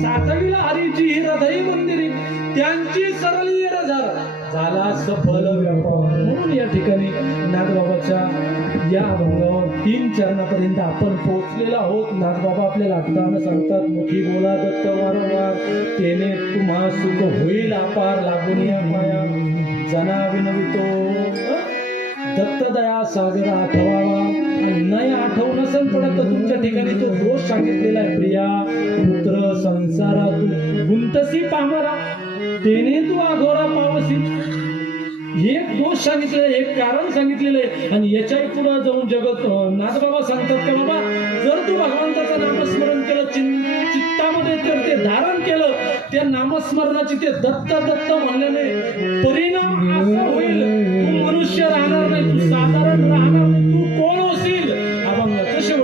साचविला हरीची ही हृदय मंदिरी, त्यांची सरळी येर झाला सफल व्यापार. म्हणून या ठिकाणी नाथबाबाच्या या अभंगावर 3 चरणापर्यंत आपण पोहोचलेलो आहोत. नाथबाबा आपल्याला आठवताना सांगतात, मुखी बोला दत्त वारंवार, तेने तुम्हा सुख होईल अपार, लागून या माया जना विनवितो. दत्त दया सागर आठवावा, आणि नाही आठवून नसेल पडत तर तुमच्या ठिकाणी तो दोष सांगितलेला आहे. प्रिया पुत्र संसारा तू गुंतसी पामरा, तेने तू अघोरा पावसी. एक दोष सांगितलेलं, एक कारण सांगितलेलं आहे. आणि याच्याही पुढे जाऊन जगत नाथबाबा सांगतात का बाबा, जर तू भगवंताचं नामस्मरण केलं, चित्तामध्ये तर ते धारण केलं, त्या नामस्मरणाची ते दत्त दत्त म्हणल्याने परिणाम असा होईल, तू मनुष्य राहणार नाही, तू साधारण राहणार नाही, तू कोण होशील? अभंग कसे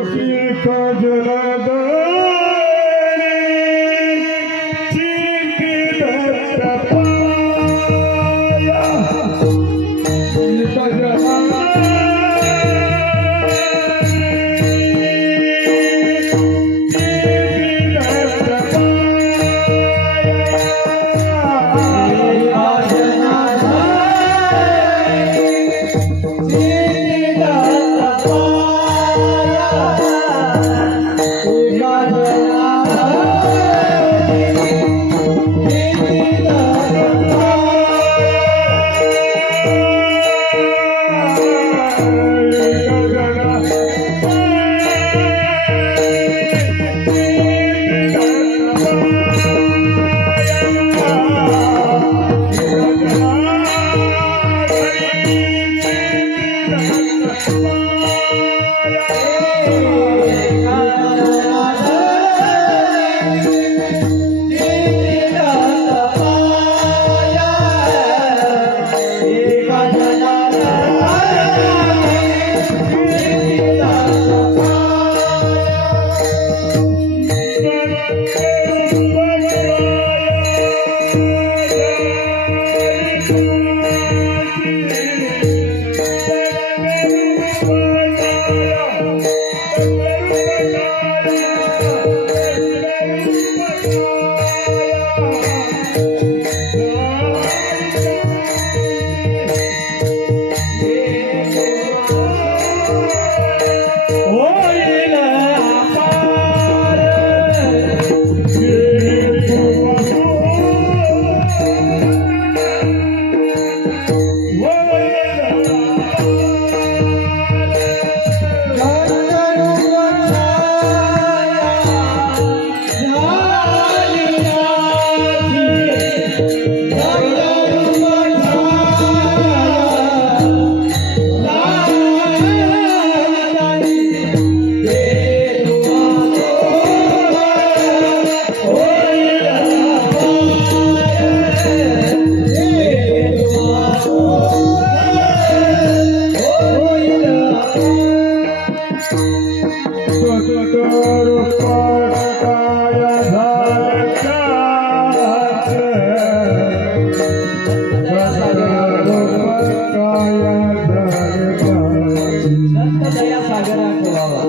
दया सागरा ठेवावा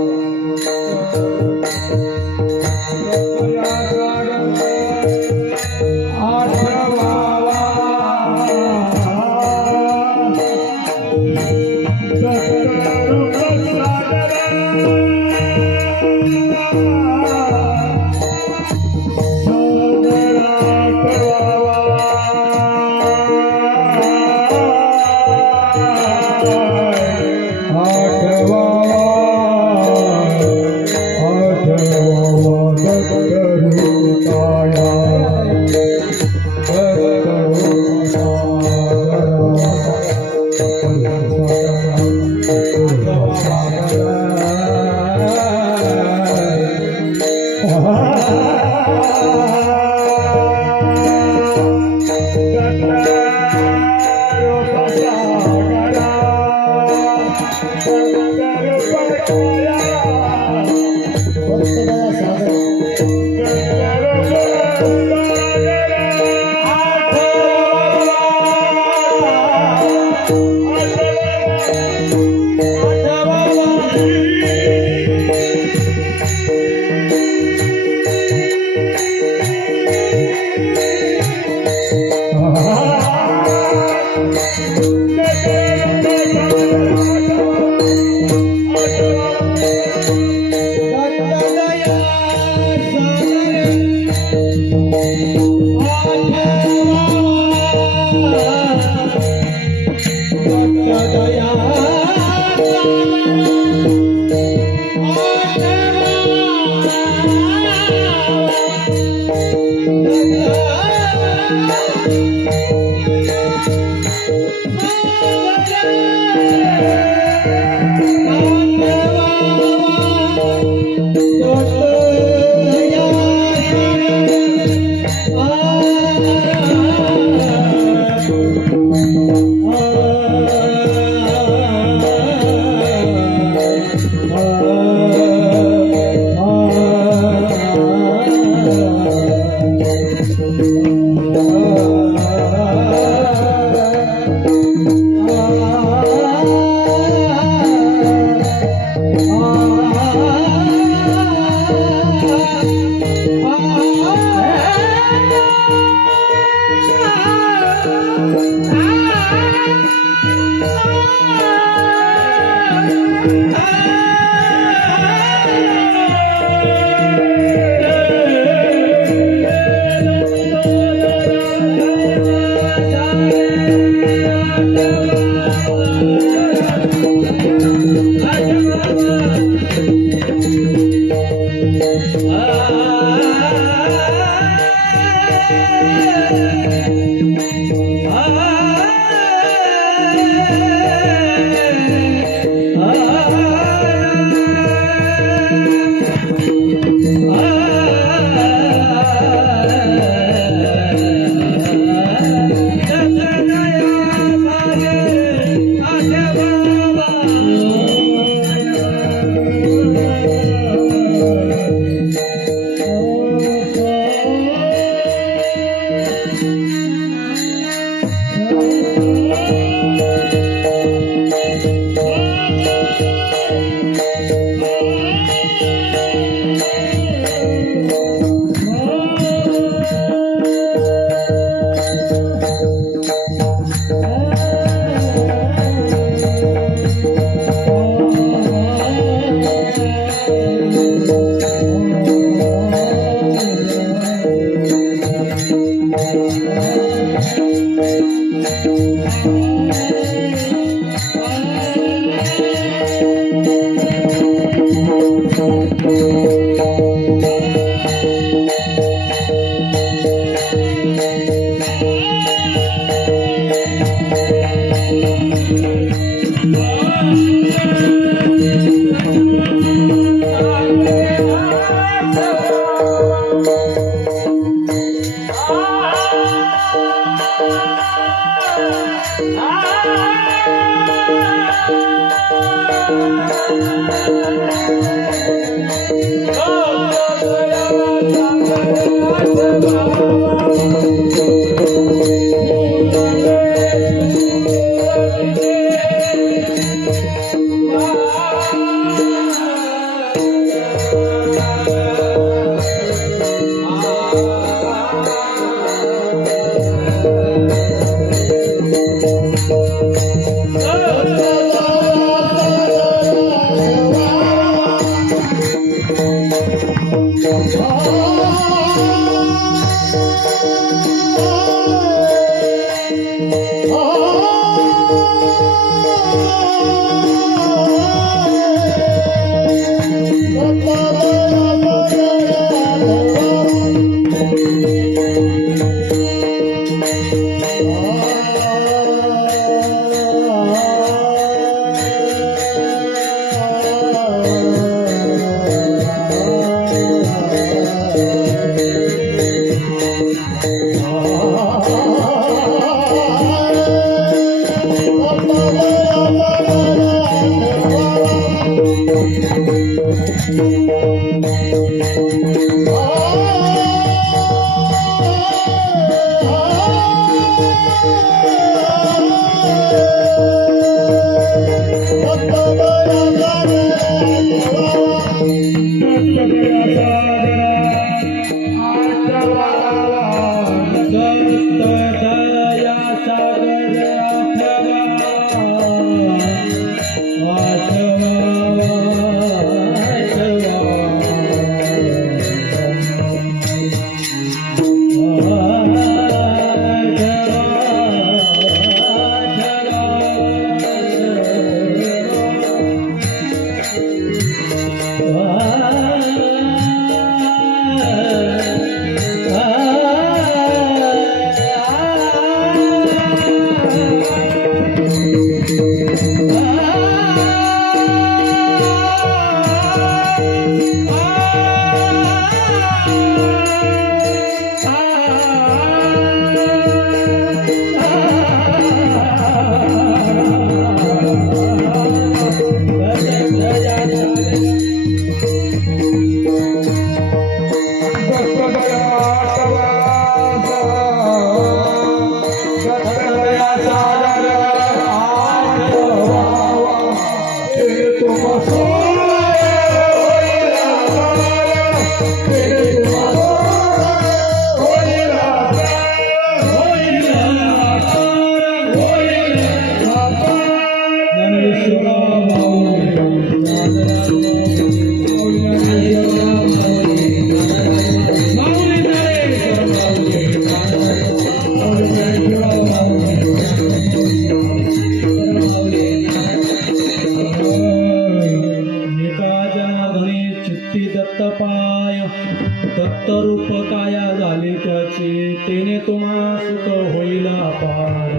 दत्तरूप काया झाली त्याची, तेने तुम्हा सुख होईल अपार,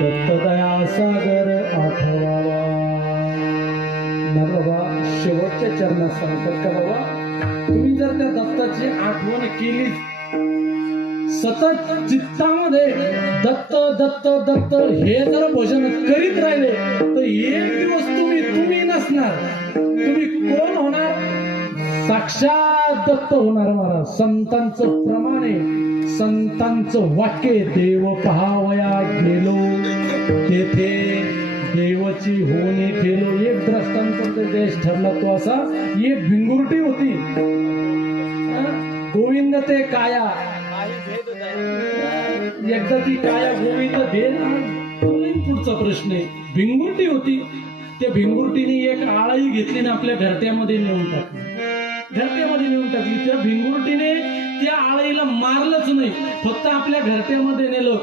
दत्तदया सागर आठवावा. ना बाबा, शेवटच्या चरणात सांगतात का बाबा, तुम्ही जर त्या दत्ताची आठवण केली, सतत चित्तामध्ये दत्त दत्त दत्त हे जर भजन करीत राहिले, तर एक दिवस तुम्ही नसणार, तुम्ही कोण होणार? साक्षात दत्त होणार महाराज. संतांचं प्रमाणे, संतांचं वाक्य, देव पहावया गेलो तेथे देवाची होणी ठेलो. एक द्रष्टांत देश ठरला तो असा, एक भिंगुरटी होती, गोविंद ते काया, एकदा ती काया गोविंद दे ना. पुढचा प्रश्न आहे, भिंगुरटी होती, त्या भिंगुरटीने एक आळाई घेतली ना आपल्या घरट्यामध्ये नेऊन टाकली, घरट्यामध्ये नेऊन टाकली. त्या भिंगुरटीने त्या आळाईला मारलंच नाही, फक्त आपल्या घरट्यामध्ये नेलं.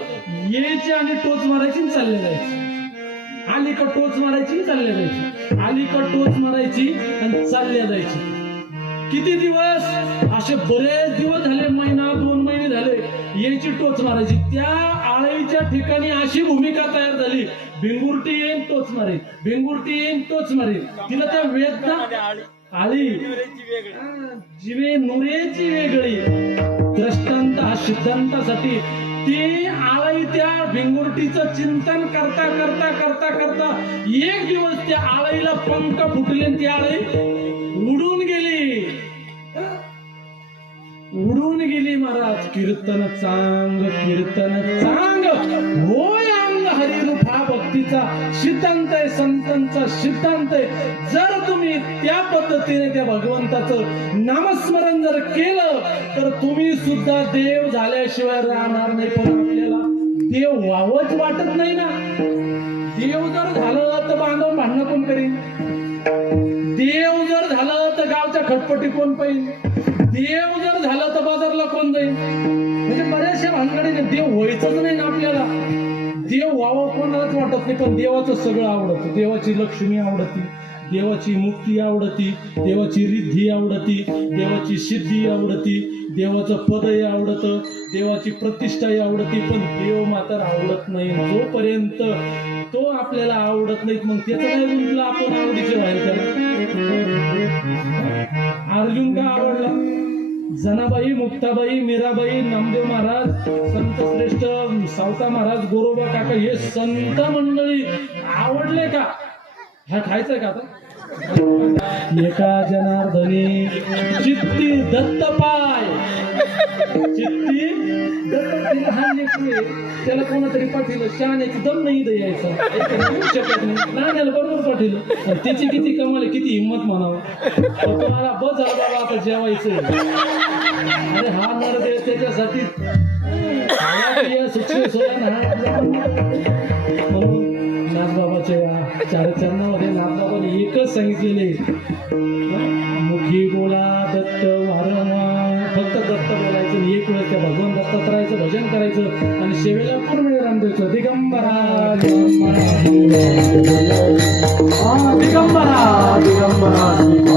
यायची आणि टोच मारायची चालले जायची, आली का टोच मारायची चालल्या जायची, आली का टोच मारायची आणि चालल्या जायची. किती दिवस? असे बरेच दिवस झाले, महिना 2 महिने झाले, यायची टोच मारायची. त्या आळईच्या ठिकाणी अशी भूमिका तयार झाली, भिंगुरटी येईन टोच मारेल, भिंगुरटी येईन टोच मारेल. तिला त्या वेदना आळी जिवे नुरेची वेगळी. दृष्टांत हा सिद्धांतासाठी ती आळई त्या भिंगुरटीचं चिंतन करता करता करता करता एक दिवस त्या आळईला पंख फुटले, ती आळई उडून गेली, उडून गेली महाराज. कीर्तन चांग, कीर्तन चांग, होय अंग हरिरूपा भक्तीचा सिद्धांत आहे, संतांचा सिद्धांत आहे. जर तुम्ही त्या पद्धतीने त्या भगवंताचं नामस्मरण जर केलं, तर तुम्ही सुद्धा देव झाल्याशिवाय राहणार नाही. पण आपल्याला देव व्हावंच वाटत नाही ना. देव जर झालं तर बांधव भांडणं कोण करीन? देव जर झालं तर गावच्या खटपटी कोण पाहिजे? देव जर झालं तर बाजारला कोण जाईल? म्हणजे बऱ्याचशा भानगडीने देव व्हायचंच नाही ना आपल्याला. देव व्हावं कोणालाच वाटत नाही, पण देवाचं सगळं आवडतं. देवाची लक्ष्मी आवडती, देवाची मुक्ती आवडती, देवाची रिद्धी आवडती, देवाची सिद्धी आवडती, देवाचं पदही आवडतं, देवाची प्रतिष्ठाही आवडती. पण देव मात्र आवडत नाही. जोपर्यंत तो आपल्याला आवडत नाही, मग त्याचं काय गुंतलं आपण आवडीचे व्हायला त्याला. अर्जुन का आवडला? जनाबाई, मुक्ताबाई, मीराबाई, नामदेव महाराज, संत श्रेष्ठ सावता महाराज, गोरोबा काका हे संत मंडळी आवडले का? हा खायचंय का आता? एका जनार्दनी चित्ती दत्त पाय, चित्ती दत्त लहान लेकरू आहे, त्याला कोणातरी पाठवलं, शहाण्याची दम नाही द्यायचा, येऊ शकत नाही, लहान्याला बरोबर पाठवलं. त्याची किती कमाल, किती हिंमत म्हणावं. तुम्हाला बस झालं बाबा आता जेवायचंय. अरे हा नर दे त्याच्यासाठी सुखी सोया ना. म्हणून नाथबाबाच्या या चार चरणामध्ये नाथबाबाने एकच सांगितलेले, मुखी बोला दत्त वारंवार. फक्त दत्त बोलायचं आणि एक वेळ त्या भगवान दत्तात्रयाचं भजन करायचं आणि सेवेला पूर्ण विराम द्यायचं. दिगंबरा दिगंबरा दिगंबरा दिगंबरा.